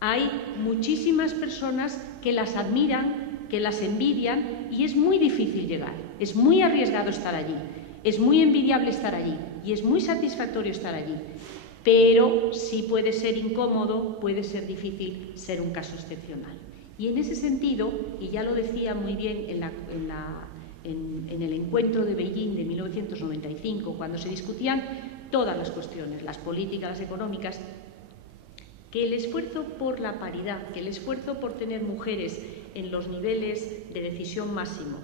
Hay muchísimas personas que las admiran, que las envidian, y es muy difícil llegar, es muy arriesgado estar allí, es muy envidiable estar allí y es muy satisfactorio estar allí, pero sí puede ser incómodo, puede ser difícil ser un caso excepcional. Y en ese sentido, y ya lo decía muy bien en el encuentro de Beijing de 1995, cuando se discutían todas las cuestiones, las políticas, las económicas, que el esfuerzo por la paridad, que el esfuerzo por tener mujeres en los niveles de decisión máximo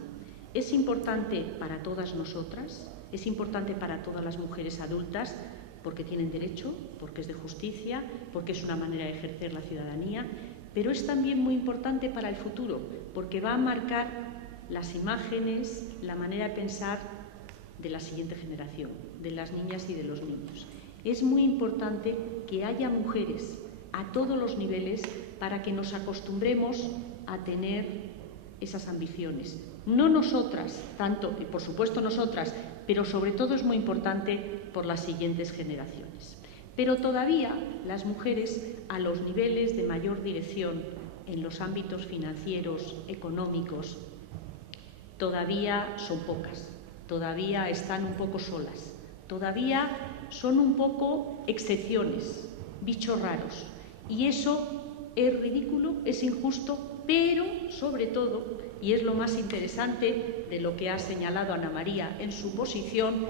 es importante para todas nosotras, es importante para todas las mujeres adultas, porque tienen derecho, porque es de justicia, porque es una manera de ejercer la ciudadanía, pero es también muy importante para el futuro, porque va a marcar las imágenes, la manera de pensar de la siguiente generación, de las niñas y de los niños. Es muy importante que haya mujeres a todos los niveles para que nos acostumbremos a tener esas ambiciones. No nosotras, tanto, y por supuesto nosotras, pero sobre todo es muy importante por las siguientes generaciones. Pero todavía las mujeres a los niveles de mayor dirección en los ámbitos financieros, económicos, todavía son pocas, todavía están un poco solas, todavía son un poco excepciones, bichos raros. Y eso es ridículo, es injusto, pero sobre todo, y es lo más interesante de lo que ha señalado Ana María en su posición,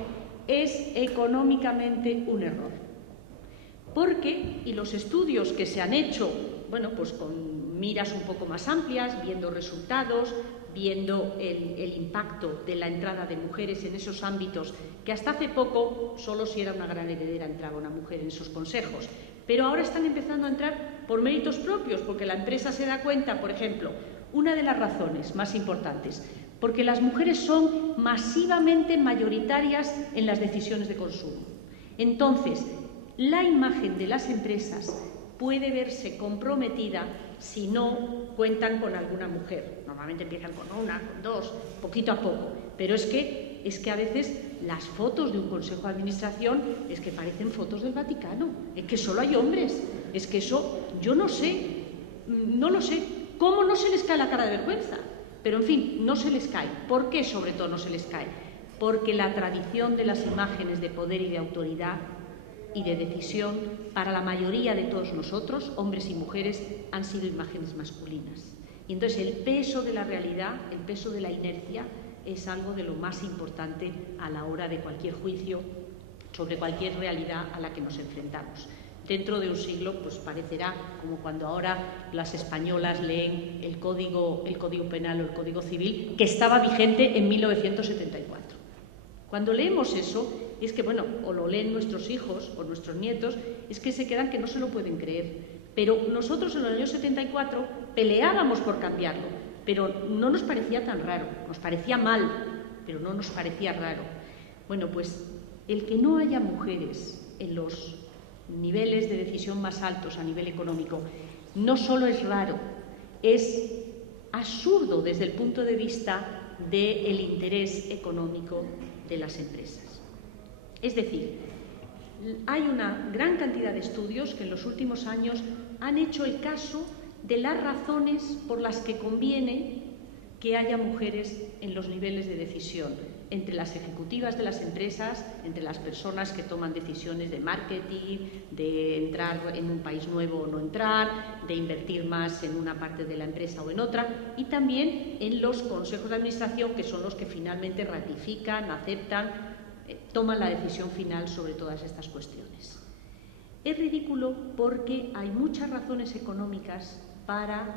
es económicamente un error. Porque, y los estudios que se han hecho, bueno, pues con miras un poco más amplias, viendo resultados, viendo el impacto de la entrada de mujeres en esos ámbitos, que hasta hace poco, solo si era una gran heredera entraba una mujer en esos consejos, pero ahora están empezando a entrar por méritos propios, porque la empresa se da cuenta, por ejemplo, una de las razones más importantes, porque las mujeres son masivamente mayoritarias en las decisiones de consumo. Entonces, la imagen de las empresas puede verse comprometida si no cuentan con alguna mujer. Normalmente empiezan con una, con dos, poquito a poco, pero es que a veces las fotos de un consejo de administración es que parecen fotos del Vaticano, es que solo hay hombres, es que eso, yo no sé, no lo sé, cómo no se les cae la cara de vergüenza, pero en fin, no se les cae. ¿Por qué sobre todo no se les cae? Porque la tradición de las imágenes de poder y de autoridad y de decisión para la mayoría de todos nosotros, hombres y mujeres, han sido imágenes masculinas. Y entonces el peso de la realidad, el peso de la inercia, es algo de lo más importante a la hora de cualquier juicio sobre cualquier realidad a la que nos enfrentamos. Dentro de un siglo, pues parecerá como cuando ahora las españolas leen el Código Penal o el Código Civil, que estaba vigente en 1974. Cuando leemos eso, es que, bueno, o lo leen nuestros hijos o nuestros nietos, es que se quedan que no se lo pueden creer. Pero nosotros en el año 74 peleábamos por cambiarlo, pero no nos parecía tan raro, nos parecía mal, pero no nos parecía raro. Bueno, pues el que no haya mujeres en los niveles de decisión más altos a nivel económico no solo es raro, es absurdo desde el punto de vista del interés económico de las empresas. Es decir, hay una gran cantidad de estudios que en los últimos años han hecho el caso de las razones por las que conviene que haya mujeres en los niveles de decisión, entre las ejecutivas de las empresas, entre las personas que toman decisiones de marketing, de entrar en un país nuevo o no entrar, de invertir más en una parte de la empresa o en otra, y también en los consejos de administración, que son los que finalmente ratifican, aceptan, toman la decisión final sobre todas estas cuestiones. Es ridículo porque hay muchas razones económicas para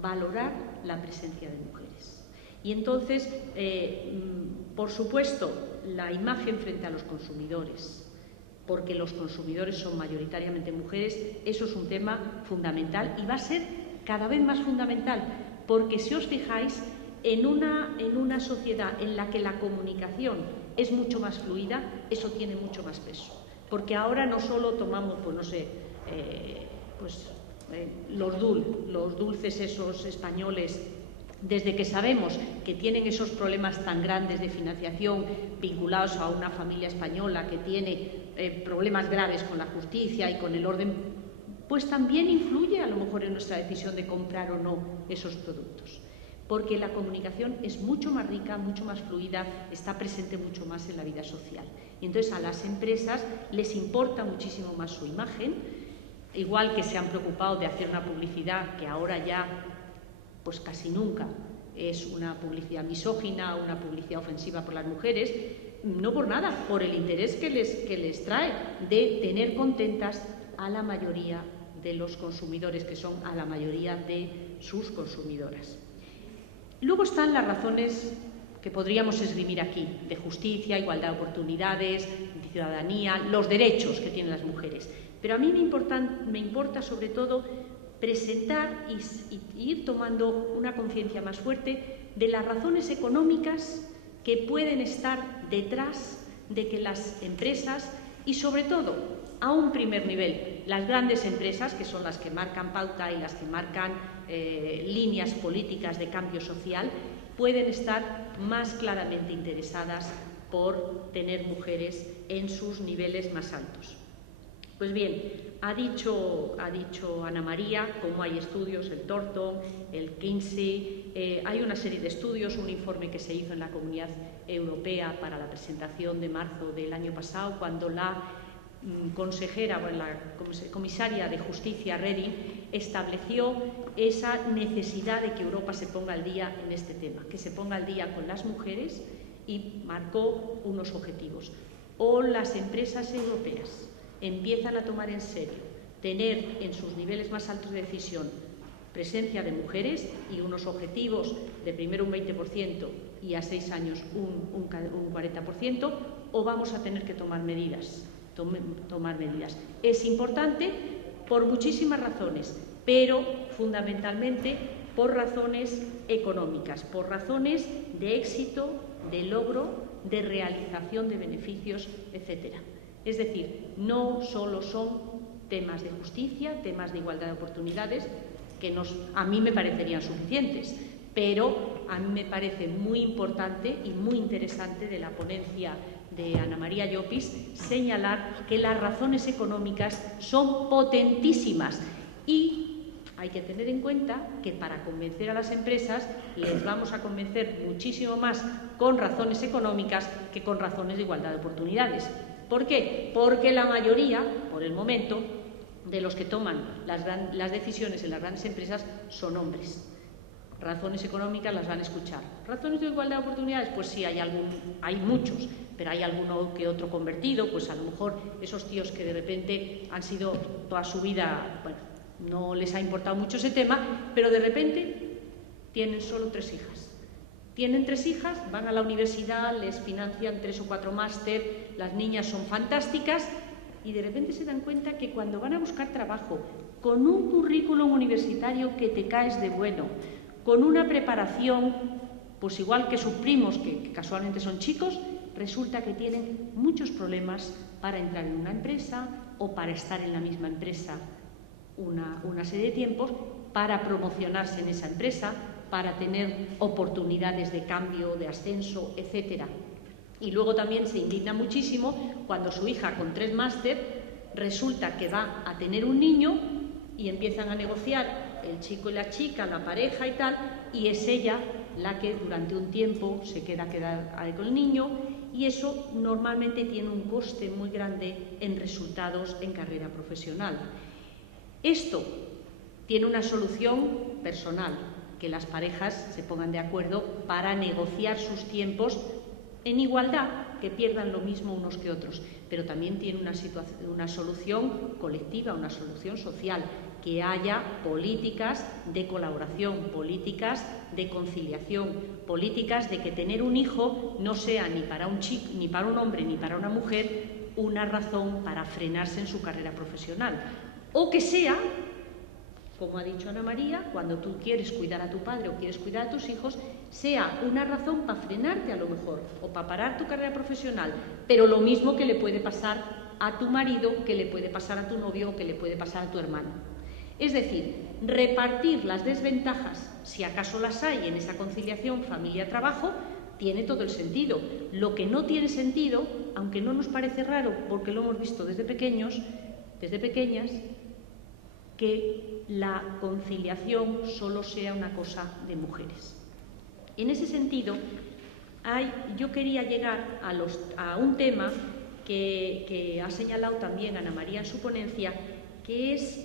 valorar la presencia de mujeres. Y entonces, por supuesto, la imagen frente a los consumidores, porque los consumidores son mayoritariamente mujeres, eso es un tema fundamental y va a ser cada vez más fundamental, porque si os fijáis, en una sociedad en la que la comunicación es mucho más fluida, eso tiene mucho más peso. Porque ahora no solo tomamos, pues no sé, los dulces esos españoles, desde que sabemos que tienen esos problemas tan grandes de financiación vinculados a una familia española que tiene problemas graves con la justicia y con el orden, pues también influye a lo mejor en nuestra decisión de comprar o no esos productos. Porque la comunicación es mucho más rica, mucho más fluida, está presente mucho más en la vida social. Y entonces a las empresas les importa muchísimo más su imagen, igual que se han preocupado de hacer una publicidad que ahora ya, pues casi nunca, es una publicidad misógina, una publicidad ofensiva por las mujeres, no por nada, por el interés que les trae de tener contentas a la mayoría de los consumidores, que son a la mayoría de sus consumidoras. Luego están las razones que podríamos esgrimir aquí, de justicia, igualdad de oportunidades, de ciudadanía, los derechos que tienen las mujeres. Pero a mí me importa sobre todo presentar y ir tomando una conciencia más fuerte de las razones económicas que pueden estar detrás de que las empresas, y sobre todo a un primer nivel, las grandes empresas, que son las que marcan pauta y las que marcan líneas políticas de cambio social, pueden estar más claramente interesadas por tener mujeres en sus niveles más altos. Pues bien, ha dicho Ana María cómo hay estudios, el Thornton, el Kinsey, hay una serie de estudios, un informe que se hizo en la Comunidad Europea para la presentación de marzo del año pasado, cuando la consejera, bueno, la comisaria de Justicia, Reding, estableció esa necesidad de que Europa se ponga al día en este tema, que se ponga al día con las mujeres, y marcó unos objetivos. O las empresas europeas empiezan a tomar en serio tener en sus niveles más altos de decisión presencia de mujeres y unos objetivos de primero un 20% y a 6 años un 40%, o vamos a tener que tomar medidas. Es importante por muchísimas razones, pero fundamentalmente por razones económicas, por razones de éxito, de logro, de realización de beneficios, etc. Es decir, no solo son temas de justicia, temas de igualdad de oportunidades, que a mí me parecerían suficientes, pero a mí me parece muy importante y muy interesante de la ponencia de Ana María Llopis señalar que las razones económicas son potentísimas, y hay que tener en cuenta que para convencer a las empresas les vamos a convencer muchísimo más con razones económicas que con razones de igualdad de oportunidades. ¿Por qué? Porque la mayoría, por el momento, de los que toman las decisiones en las grandes empresas son hombres. Razones económicas las van a escuchar. Razones de igualdad de oportunidades, pues sí, hay muchos, pero hay alguno que otro convertido, pues a lo mejor esos tíos que de repente han sido toda su vida, bueno, no les ha importado mucho ese tema, pero de repente tienen solo 3 hijas. Tienen 3 hijas, van a la universidad, les financian 3 o 4 máster, las niñas son fantásticas, y de repente se dan cuenta que cuando van a buscar trabajo, con un currículum universitario que te caes de bueno, con una preparación, pues igual que sus primos, que casualmente son chicos, resulta que tienen muchos problemas para entrar en una empresa o para estar en la misma empresa una serie de tiempos para promocionarse en esa empresa, para tener oportunidades de cambio, de ascenso, etc. Y luego también se indigna muchísimo cuando su hija con 3 máster resulta que va a tener un niño y empiezan a negociar el chico y la chica, la pareja y tal, y es ella la que durante un tiempo se queda con el niño, y eso normalmente tiene un coste muy grande en resultados en carrera profesional. Esto tiene una solución personal, que las parejas se pongan de acuerdo para negociar sus tiempos en igualdad, que pierdan lo mismo unos que otros, pero también tiene una solución colectiva, una solución social, que haya políticas de colaboración, políticas de conciliación, políticas de que tener un hijo no sea ni para un chico, ni para un hombre, ni para una mujer una razón para frenarse en su carrera profesional, o que sea, como ha dicho Ana María, cuando tú quieres cuidar a tu padre o quieres cuidar a tus hijos, sea una razón para frenarte a lo mejor, o para parar tu carrera profesional, pero lo mismo que le puede pasar a tu marido, que le puede pasar a tu novio o que le puede pasar a tu hermano. Es decir, repartir las desventajas, si acaso las hay en esa conciliación familia-trabajo, tiene todo el sentido. Lo que no tiene sentido, aunque no nos parece raro porque lo hemos visto desde pequeños, desde pequeñas, que la conciliación solo sea una cosa de mujeres. En ese sentido, yo quería llegar a un tema que ha señalado también Ana María en su ponencia, que es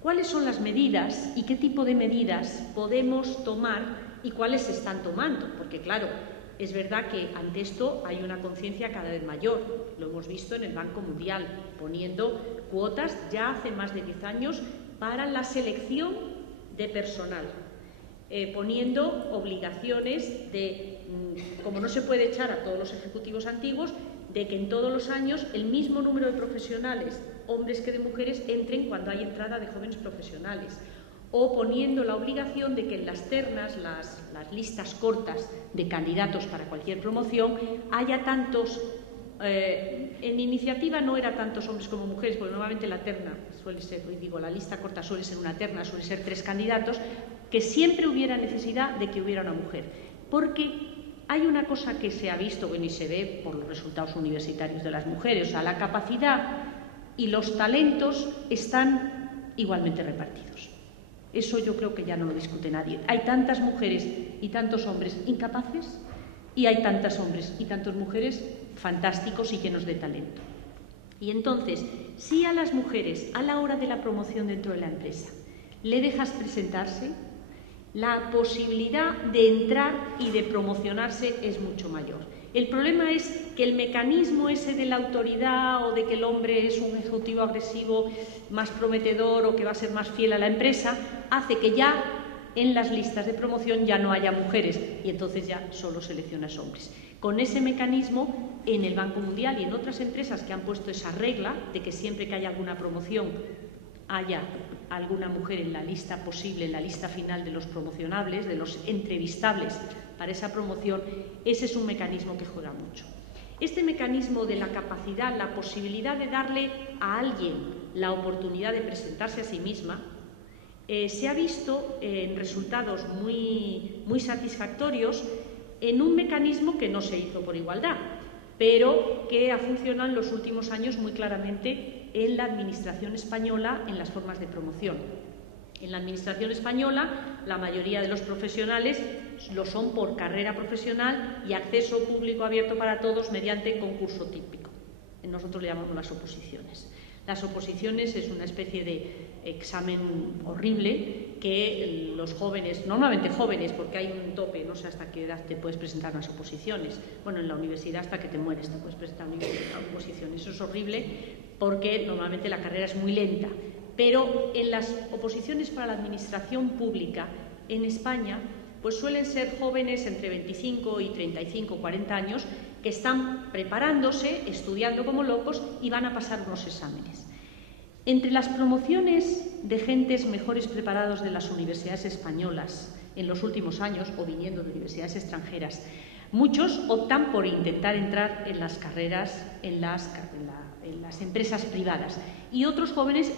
cuáles son las medidas y qué tipo de medidas podemos tomar y cuáles se están tomando, porque claro, es verdad que ante esto hay una conciencia cada vez mayor, lo hemos visto en el Banco Mundial, poniendo cuotas ya hace más de 10 años para la selección de personal, poniendo obligaciones de, como no se puede echar a todos los ejecutivos antiguos, de que en todos los años el mismo número de profesionales, hombres que de mujeres, entren cuando hay entrada de jóvenes profesionales, o poniendo la obligación de que en las ternas, las listas cortas de candidatos para cualquier promoción, haya tantos, en iniciativa no era tantos hombres como mujeres, porque normalmente la terna suele ser, la lista corta suele ser una terna, suele ser 3 candidatos, que siempre hubiera necesidad de que hubiera una mujer, porque hay una cosa que se ha visto, bueno, y se ve por los resultados universitarios de las mujeres, o sea, la capacidad y los talentos están igualmente repartidos. Eso yo creo que ya no lo discute nadie. Hay tantas mujeres y tantos hombres incapaces y hay tantos hombres y tantas mujeres fantásticos y llenos de talento. Y entonces, si a las mujeres, a la hora de la promoción dentro de la empresa, le dejas presentarse, la posibilidad de entrar y de promocionarse es mucho mayor. El problema es que el mecanismo ese de la autoridad o de que el hombre es un ejecutivo agresivo más prometedor o que va a ser más fiel a la empresa, hace que ya en las listas de promoción ya no haya mujeres y entonces ya solo seleccionas hombres. Con ese mecanismo, en el Banco Mundial y en otras empresas que han puesto esa regla de que siempre que haya alguna promoción haya alguna mujer en la lista posible, en la lista final de los promocionables, de los entrevistables para esa promoción, ese es un mecanismo que juega mucho. Este mecanismo de la capacidad, la posibilidad de darle a alguien la oportunidad de presentarse a sí misma, se ha visto en resultados muy satisfactorios en un mecanismo que no se hizo por igualdad, pero que ha funcionado en los últimos años muy claramente en la administración española en las formas de promoción. En la administración española, la mayoría de los profesionales lo son por carrera profesional y acceso público abierto para todos mediante concurso típico. Nosotros le llamamos las oposiciones. Las oposiciones es una especie de examen horrible que los jóvenes, normalmente jóvenes, porque hay un tope, no sé hasta qué edad te puedes presentar unas oposiciones. Bueno, en la universidad hasta que te mueres te puedes presentar unas oposiciones. Eso es horrible porque normalmente la carrera es muy lenta. Pero en las oposiciones para la administración pública en España, pues suelen ser jóvenes entre 25 y 35, 40 años que están preparándose, estudiando como locos y van a pasar unos exámenes. Entre las promociones de gentes mejores preparados de las universidades españolas en los últimos años o viniendo de universidades extranjeras, Muchos optan por intentar entrar en las carreras, en las empresas privadas, y otros jóvenes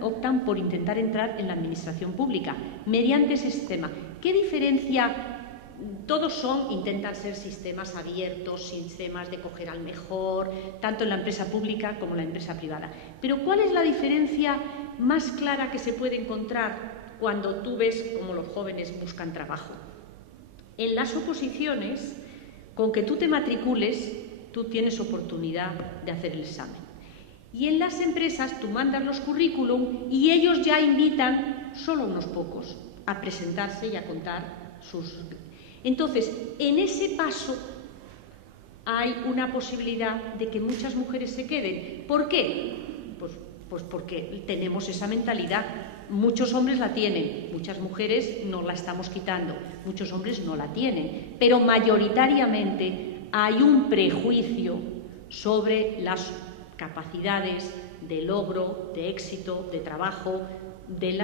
optan por intentar entrar en la administración pública mediante ese sistema. ¿Qué diferencia? Todos intentan ser sistemas abiertos, sistemas de coger al mejor, tanto en la empresa pública como en la empresa privada. Pero ¿cuál es la diferencia más clara que se puede encontrar cuando tú ves cómo los jóvenes buscan trabajo? En las oposiciones, con que tú te matricules, tú tienes oportunidad de hacer el examen. Y en las empresas tú mandas los currículum y ellos ya invitan, solo unos pocos, a presentarse y a contar sus... Entonces, en ese paso hay una posibilidad de que muchas mujeres se queden. ¿Por qué? Pues porque tenemos esa mentalidad. Muchos hombres la tienen, muchas mujeres no la estamos quitando, muchos hombres no la tienen, pero mayoritariamente hay un prejuicio sobre las capacidades de logro, de éxito, de trabajo de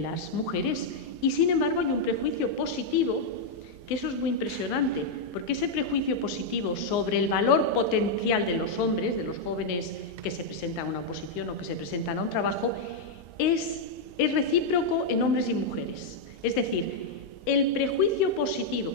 las mujeres. Y sin embargo hay un prejuicio positivo, que eso es muy impresionante, porque ese prejuicio positivo sobre el valor potencial de los hombres, de los jóvenes que se presentan a una oposición o que se presentan a un trabajo, es recíproco en hombres y mujeres. Es decir, el prejuicio positivo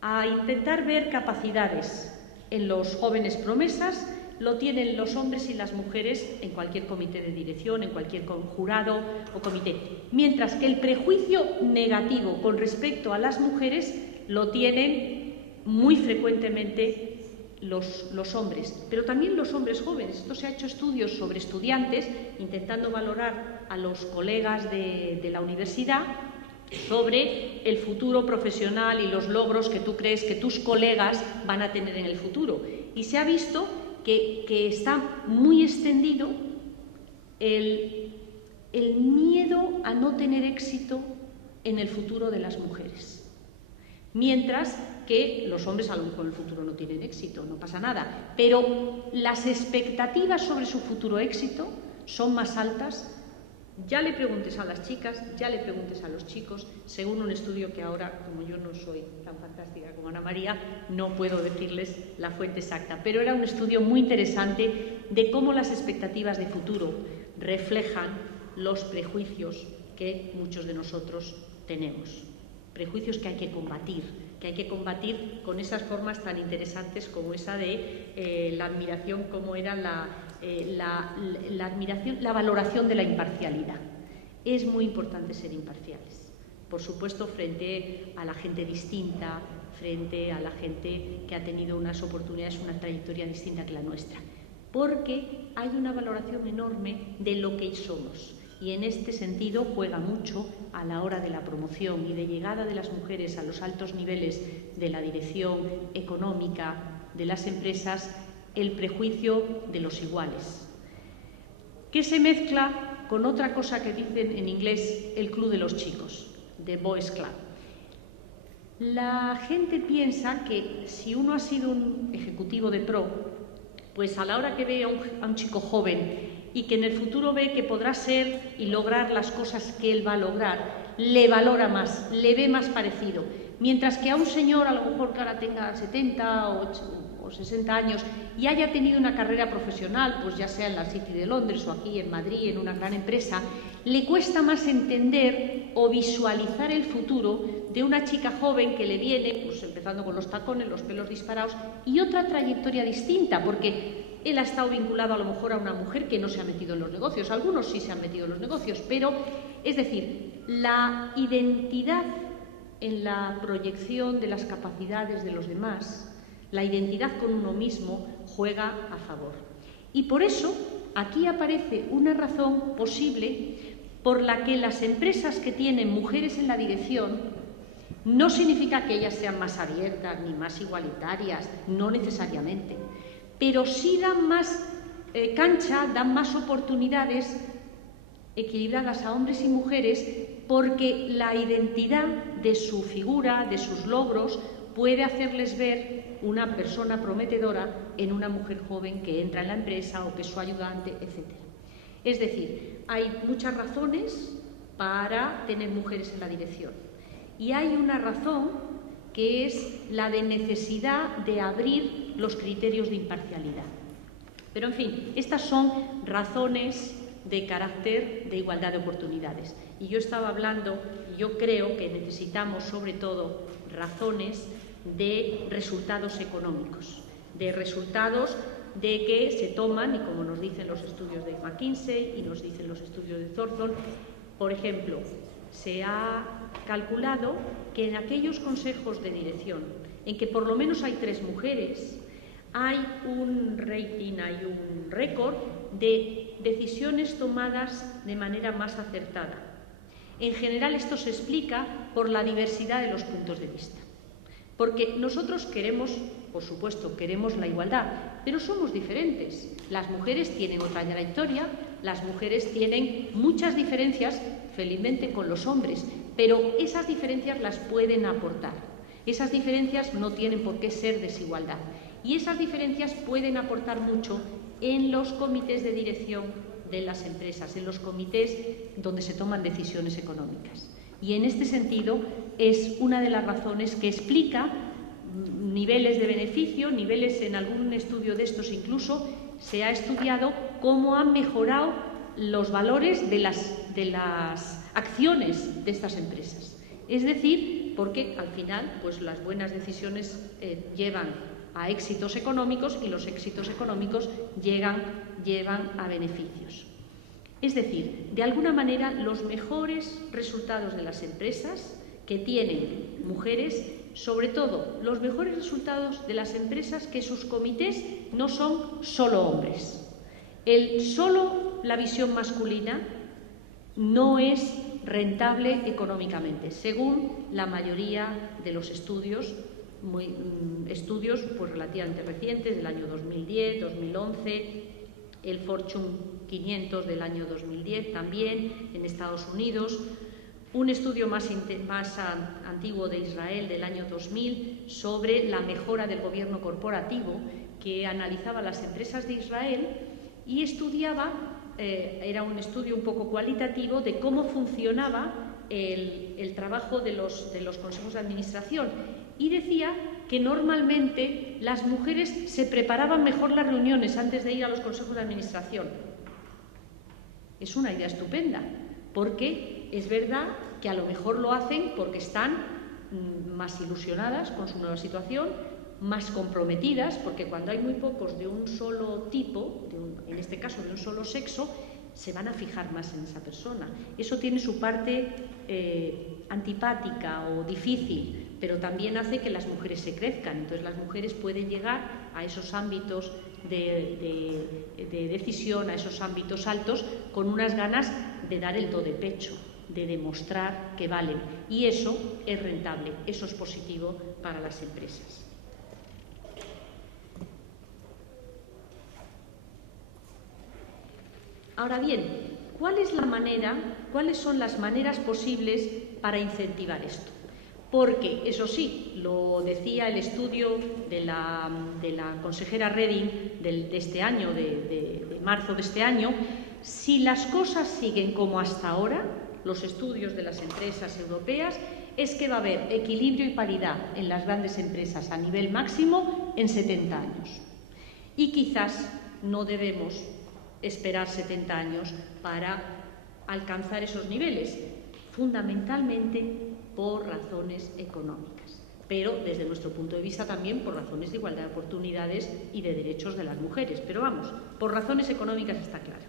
a intentar ver capacidades en los jóvenes promesas lo tienen los hombres y las mujeres en cualquier comité de dirección, en cualquier jurado o comité. Mientras que el prejuicio negativo con respecto a las mujeres lo tienen muy frecuentemente los hombres, pero también los hombres jóvenes. Esto se ha hecho estudios sobre estudiantes, intentando valorar a los colegas de la universidad sobre el futuro profesional y los logros que tú crees que tus colegas van a tener en el futuro. Y se ha visto que está muy extendido el miedo a no tener éxito en el futuro de las mujeres. Mientras que los hombres a lo mejor en el futuro no tienen éxito, no pasa nada. Pero las expectativas sobre su futuro éxito son más altas. Ya le preguntes a las chicas, ya le preguntes a los chicos, según un estudio que ahora, como yo no soy tan fantástica como Ana María, no puedo decirles la fuente exacta, pero era un estudio muy interesante de cómo las expectativas de futuro reflejan los prejuicios que muchos de nosotros tenemos. Prejuicios que hay que combatir con esas formas tan interesantes como esa de la admiración, como era la admiración, la valoración de la imparcialidad. Es muy importante ser imparciales, por supuesto, frente a la gente distinta, frente a la gente que ha tenido unas oportunidades, una trayectoria distinta que la nuestra, porque hay una valoración enorme de lo que somos. Y en este sentido juega mucho a la hora de la promoción y de llegada de las mujeres a los altos niveles de la dirección económica de las empresas el prejuicio de los iguales, que se mezcla con otra cosa que dicen en inglés el club de los chicos, The Boys Club. La gente piensa que si uno ha sido un ejecutivo de pro, pues a la hora que ve a un chico joven y que en el futuro ve que podrá ser y lograr las cosas que él va a lograr, le valora más, le ve más parecido. Mientras que a un señor, a lo mejor que ahora tenga 70 o 60 años y haya tenido una carrera profesional, pues ya sea en la City de Londres o aquí en Madrid, en una gran empresa, le cuesta más entender o visualizar el futuro de una chica joven que le viene, pues empezando con los tacones, los pelos disparados y otra trayectoria distinta, porque él ha estado vinculado a lo mejor a una mujer que no se ha metido en los negocios. Algunos sí se han metido en los negocios, pero, es decir, la identidad en la proyección de las capacidades de los demás, la identidad con uno mismo juega a favor. Y por eso aquí aparece una razón posible por la que las empresas que tienen mujeres en la dirección no significa que ellas sean más abiertas ni más igualitarias, no necesariamente, pero sí dan más cancha, dan más oportunidades equilibradas a hombres y mujeres, porque la identidad de su figura, de sus logros, puede hacerles ver una persona prometedora en una mujer joven que entra en la empresa o que es su ayudante, etc. Es decir, hay muchas razones para tener mujeres en la dirección y hay una razón que es la de necesidad de abrir los criterios de imparcialidad. Pero, en fin, estas son razones de carácter de igualdad de oportunidades. Y yo estaba hablando, y yo creo que necesitamos, sobre todo, razones de resultados económicos, de resultados de que se toman, y como nos dicen los estudios de McKinsey y nos dicen los estudios de Thornton, por ejemplo, se ha calculado que en aquellos consejos de dirección en que por lo menos hay 3 mujeres, hay un rating, hay un récord de decisiones tomadas de manera más acertada. En general esto se explica por la diversidad de los puntos de vista. Porque nosotros queremos, por supuesto, queremos la igualdad, pero somos diferentes. Las mujeres tienen otra trayectoria, las mujeres tienen muchas diferencias, felizmente, con los hombres, pero esas diferencias las pueden aportar. Esas diferencias no tienen por qué ser desigualdad. Y esas diferencias pueden aportar mucho en los comités de dirección de las empresas, en los comités donde se toman decisiones económicas. Y en este sentido es una de las razones que explica niveles de beneficio, niveles en algún estudio de estos incluso se ha estudiado cómo han mejorado los valores de las acciones de estas empresas. Es decir, porque al final pues las buenas decisiones llevan a éxitos económicos y los éxitos económicos llevan a beneficios. Es decir, de alguna manera los mejores resultados de las empresas que tienen mujeres, sobre todo los mejores resultados de las empresas que sus comités no son solo hombres. Solo la visión masculina no es rentable económicamente, según la mayoría de los estudios, estudios pues, relativamente recientes del año 2010, 2011, el Fortune 500 del año 2010 también en Estados Unidos, un estudio más antiguo de Israel del año 2000 sobre la mejora del gobierno corporativo que analizaba las empresas de Israel y estudiaba, era un estudio un poco cualitativo de cómo funcionaba el trabajo de los consejos de administración y decía que normalmente las mujeres se preparaban mejor las reuniones antes de ir a los consejos de administración. Es una idea estupenda, porque es verdad que a lo mejor lo hacen porque están más ilusionadas con su nueva situación, más comprometidas, porque cuando hay muy pocos de un solo tipo, en este caso de un solo sexo, se van a fijar más en esa persona. Eso tiene su parte antipática o difícil, pero también hace que las mujeres se crezcan. Entonces las mujeres pueden llegar a esos ámbitos de decisión, a esos ámbitos altos, con unas ganas de dar el do de pecho, de demostrar que valen. Y eso es rentable, eso es positivo para las empresas. Ahora bien, ¿cuáles son las maneras posibles para incentivar esto? Porque, eso sí, lo decía el estudio de la consejera Reding de este año, de marzo de este año, si las cosas siguen como hasta ahora, los estudios de las empresas europeas, es que va a haber equilibrio y paridad en las grandes empresas a nivel máximo en 70 años. Y quizás no debemos esperar 70 años para alcanzar esos niveles, fundamentalmente por razones económicas, pero desde nuestro punto de vista también por razones de igualdad de oportunidades y de derechos de las mujeres, pero vamos, por razones económicas está claro.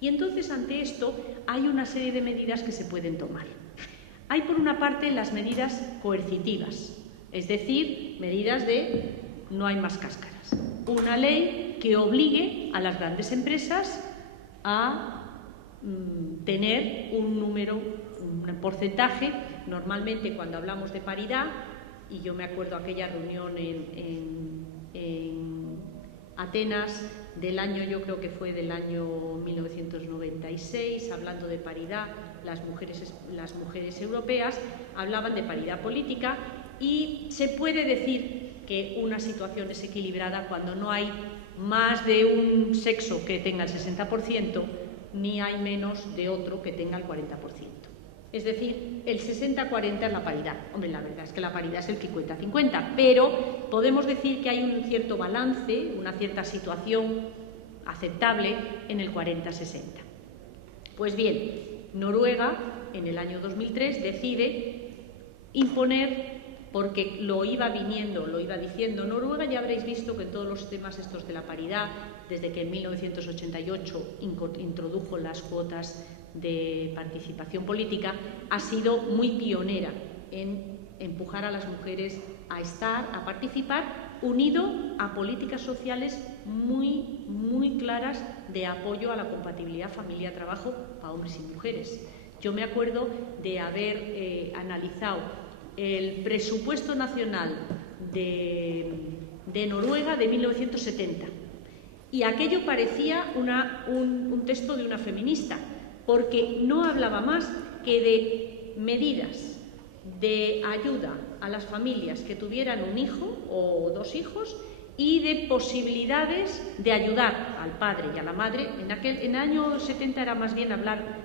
Y entonces ante esto hay una serie de medidas que se pueden tomar. Hay por una parte las medidas coercitivas, es decir, medidas de no hay más cáscaras. Una ley que obligue a las grandes empresas a tener un porcentaje. Normalmente cuando hablamos de paridad, y yo me acuerdo aquella reunión en Atenas del año, yo creo que fue del año 1996, hablando de paridad, las mujeres europeas hablaban de paridad política y se puede decir que una situación es equilibrada cuando no hay más de un sexo que tenga el 60%, ni hay menos de otro que tenga el 40%. Es decir, el 60-40 es la paridad. Hombre, la verdad es que la paridad es el 50-50, pero podemos decir que hay un cierto balance, una cierta situación aceptable en el 40-60. Pues bien, Noruega, en el año 2003, decide imponer, porque lo iba diciendo Noruega, ya habréis visto que todos los temas estos de la paridad, desde que en 1988 introdujo las cuotas de participación política, ha sido muy pionera en empujar a las mujeres a participar, unido a políticas sociales muy claras de apoyo a la compatibilidad familia-trabajo para hombres y mujeres. Yo me acuerdo de haber analizado el presupuesto nacional de Noruega de 1970 y aquello parecía un texto de una feminista, porque no hablaba más que de medidas de ayuda a las familias que tuvieran un hijo o dos hijos y de posibilidades de ayudar al padre y a la madre. En el año 70 era más bien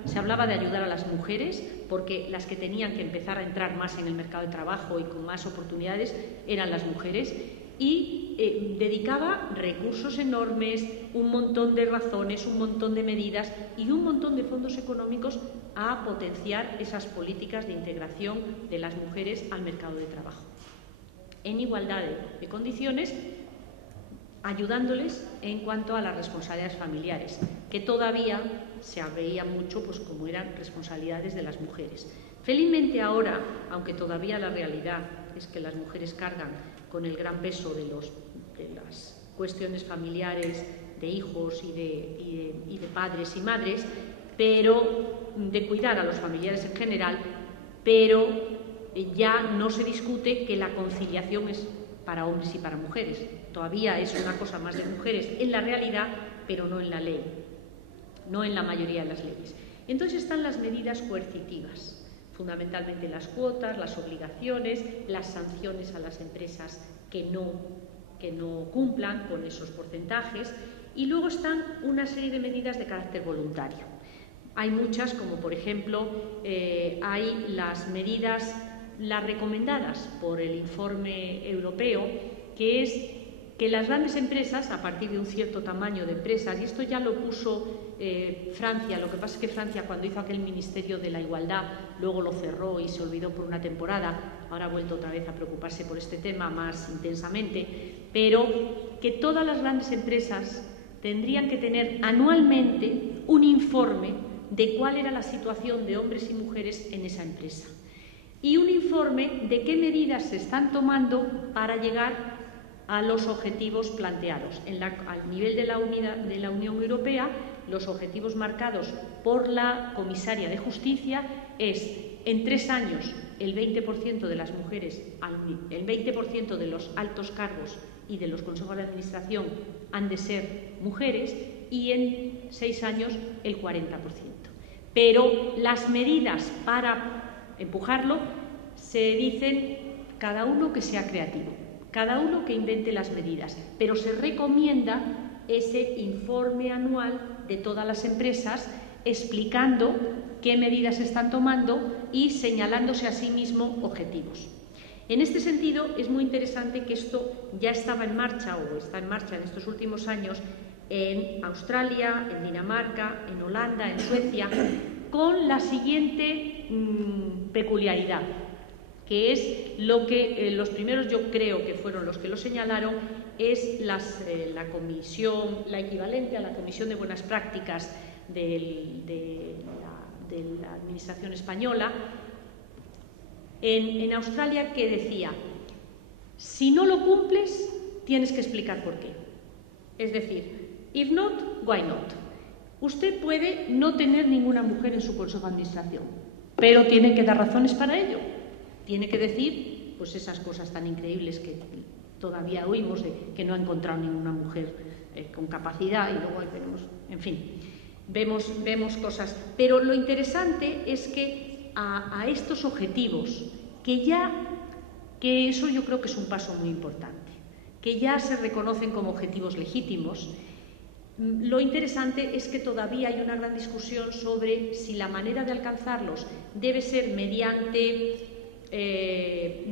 se hablaba de ayudar a las mujeres, porque las que tenían que empezar a entrar más en el mercado de trabajo y con más oportunidades eran las mujeres, y dedicaba recursos enormes, un montón de razones, un montón de medidas y un montón de fondos económicos a potenciar esas políticas de integración de las mujeres al mercado de trabajo, en igualdad de condiciones, ayudándoles en cuanto a las responsabilidades familiares, que todavía se veía mucho pues, como eran responsabilidades de las mujeres. Felizmente ahora, aunque todavía la realidad es que las mujeres cargan con el gran peso de las cuestiones familiares, de hijos y de padres y madres, pero de cuidar a los familiares en general, pero ya no se discute que la conciliación es para hombres y para mujeres. Todavía es una cosa más de mujeres en la realidad, pero no en la ley, no en la mayoría de las leyes. Entonces están las medidas coercitivas, fundamentalmente las cuotas, las obligaciones, las sanciones a las empresas que no cumplan con esos porcentajes, y luego están una serie de medidas de carácter voluntario. Hay muchas, como por ejemplo, hay las medidas, las recomendadas por el informe europeo, que es que las grandes empresas, a partir de un cierto tamaño de empresas, y esto ya lo puso Francia, lo que pasa es que Francia, cuando hizo aquel Ministerio de la Igualdad, luego lo cerró y se olvidó por una temporada, ahora ha vuelto otra vez a preocuparse por este tema más intensamente, pero que todas las grandes empresas tendrían que tener anualmente un informe de cuál era la situación de hombres y mujeres en esa empresa, y un informe de qué medidas se están tomando para llegar a los objetivos planteados. Al nivel de la Unión Europea, los objetivos marcados por la comisaria de Justicia es, en 3 años, el 20% de las mujeres, el 20% de los altos cargos y de los consejos de administración han de ser mujeres, y en 6 años el 40%. Pero las medidas para empujarlo se dicen cada uno que sea creativo, cada uno que invente las medidas, pero se recomienda ese informe anual de todas las empresas explicando qué medidas se están tomando y señalándose a sí mismo objetivos. En este sentido, es muy interesante que esto ya estaba en marcha o está en marcha en estos últimos años en Australia, en Dinamarca, en Holanda, en Suecia, con la siguiente peculiaridad, que es lo que los primeros, yo creo que fueron los que lo señalaron, es la comisión, la equivalente a la Comisión de Buenas Prácticas de la Administración Española, en Australia, que decía: si no lo cumples, tienes que explicar por qué. Es decir, if not, why not? Usted puede no tener ninguna mujer en su consejo de administración, pero tiene que dar razones para ello. Tiene que decir pues esas cosas tan increíbles que todavía oímos, de que no ha encontrado ninguna mujer con capacidad, y luego veremos, en fin, vemos cosas. Pero lo interesante es que a estos objetivos, que eso yo creo que es un paso muy importante, que ya se reconocen como objetivos legítimos, Lo interesante es que todavía hay una gran discusión sobre si la manera de alcanzarlos debe ser mediante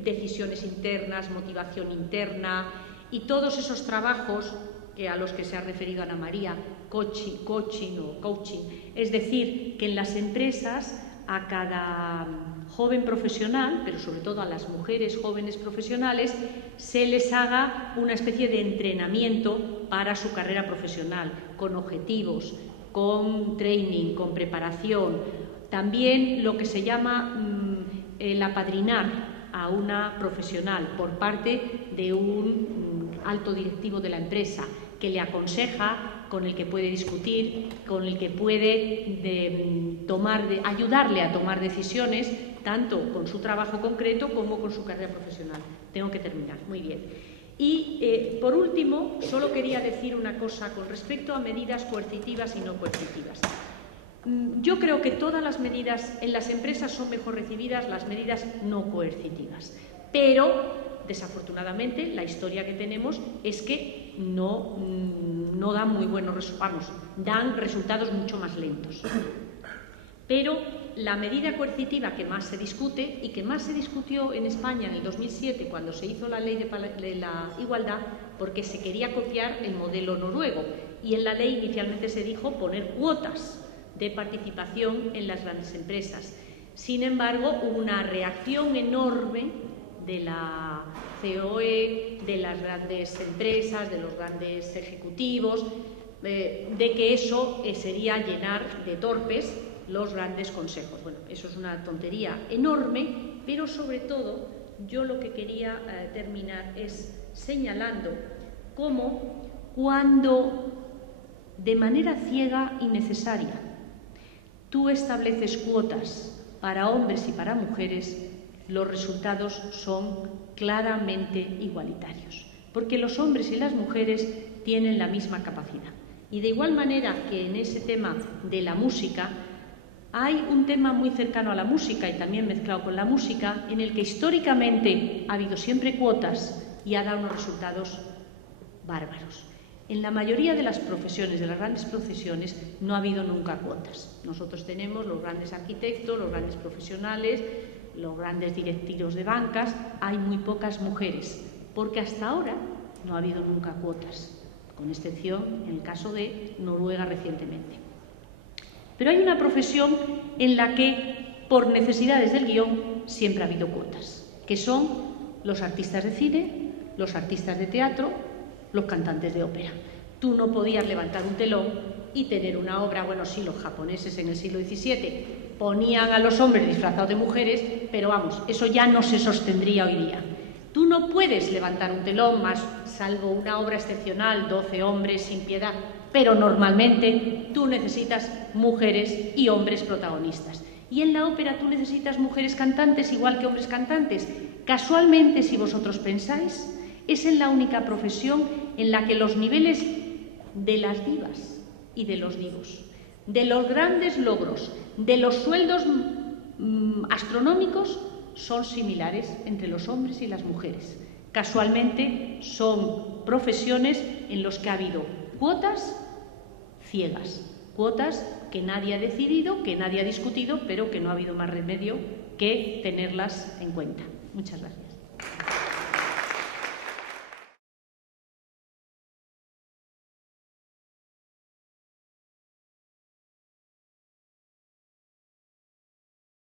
decisiones internas, motivación interna y todos esos trabajos a los que se ha referido Ana María, coaching, es decir, que en las empresas a cada joven profesional, pero sobre todo a las mujeres jóvenes profesionales, se les haga una especie de entrenamiento para su carrera profesional, con objetivos, con training, con preparación. También lo que se llama el apadrinar a una profesional por parte de un alto directivo de la empresa que le aconseja, con el que puede discutir, con el que puede ayudarle a tomar decisiones, tanto con su trabajo concreto como con su carrera profesional. Tengo que terminar, muy bien. Y, por último, solo quería decir una cosa con respecto a medidas coercitivas y no coercitivas. Yo creo que todas las medidas en las empresas son mejor recibidas, las medidas no coercitivas, pero desafortunadamente la historia que tenemos es que no dan muy buenos resultados, dan resultados mucho más lentos. Pero la medida coercitiva que más se discute y que más se discutió en España en el 2007 cuando se hizo la ley de la igualdad, porque se quería copiar el modelo noruego y en la ley inicialmente se dijo poner cuotas de participación en las grandes empresas. Sin embargo, hubo una reacción enorme de la COE, de las grandes empresas, de los grandes ejecutivos, de que eso sería llenar de torpes los grandes consejos. Bueno, eso es una tontería enorme, pero sobre todo yo lo que quería terminar es señalando cómo cuando de manera ciega y necesaria tú estableces cuotas para hombres y para mujeres, los resultados son claramente igualitarios, porque los hombres y las mujeres tienen la misma capacidad. Y de igual manera que en ese tema de la música, hay un tema muy cercano a la música y también mezclado con la música, en el que históricamente ha habido siempre cuotas y ha dado unos resultados bárbaros. En la mayoría de las profesiones, de las grandes profesiones, no ha habido nunca cuotas. Nosotros tenemos los grandes arquitectos, los grandes profesionales, los grandes directivos de bancas, hay muy pocas mujeres, porque hasta ahora no ha habido nunca cuotas, con excepción en el caso de Noruega recientemente. Pero hay una profesión en la que, por necesidades del guión, siempre ha habido cuotas, que son los artistas de cine, los artistas de teatro, los cantantes de ópera. Tú no podías levantar un telón y tener una obra, bueno, sí, los japoneses en el siglo XVII ponían a los hombres disfrazados de mujeres, pero vamos, eso ya no se sostendría hoy día. Tú no puedes levantar un telón más, salvo una obra excepcional, 12 hombres sin piedad, pero normalmente tú necesitas mujeres y hombres protagonistas. Y en la ópera tú necesitas mujeres cantantes igual que hombres cantantes. Casualmente, si vosotros pensáis, es en la única profesión en la que los niveles de las divas y de los divos, de los grandes logros, de los sueldos astronómicos, son similares entre los hombres y las mujeres. Casualmente son profesiones en las que ha habido cuotas ciegas, cuotas que nadie ha decidido, que nadie ha discutido, pero que no ha habido más remedio que tenerlas en cuenta. Muchas gracias.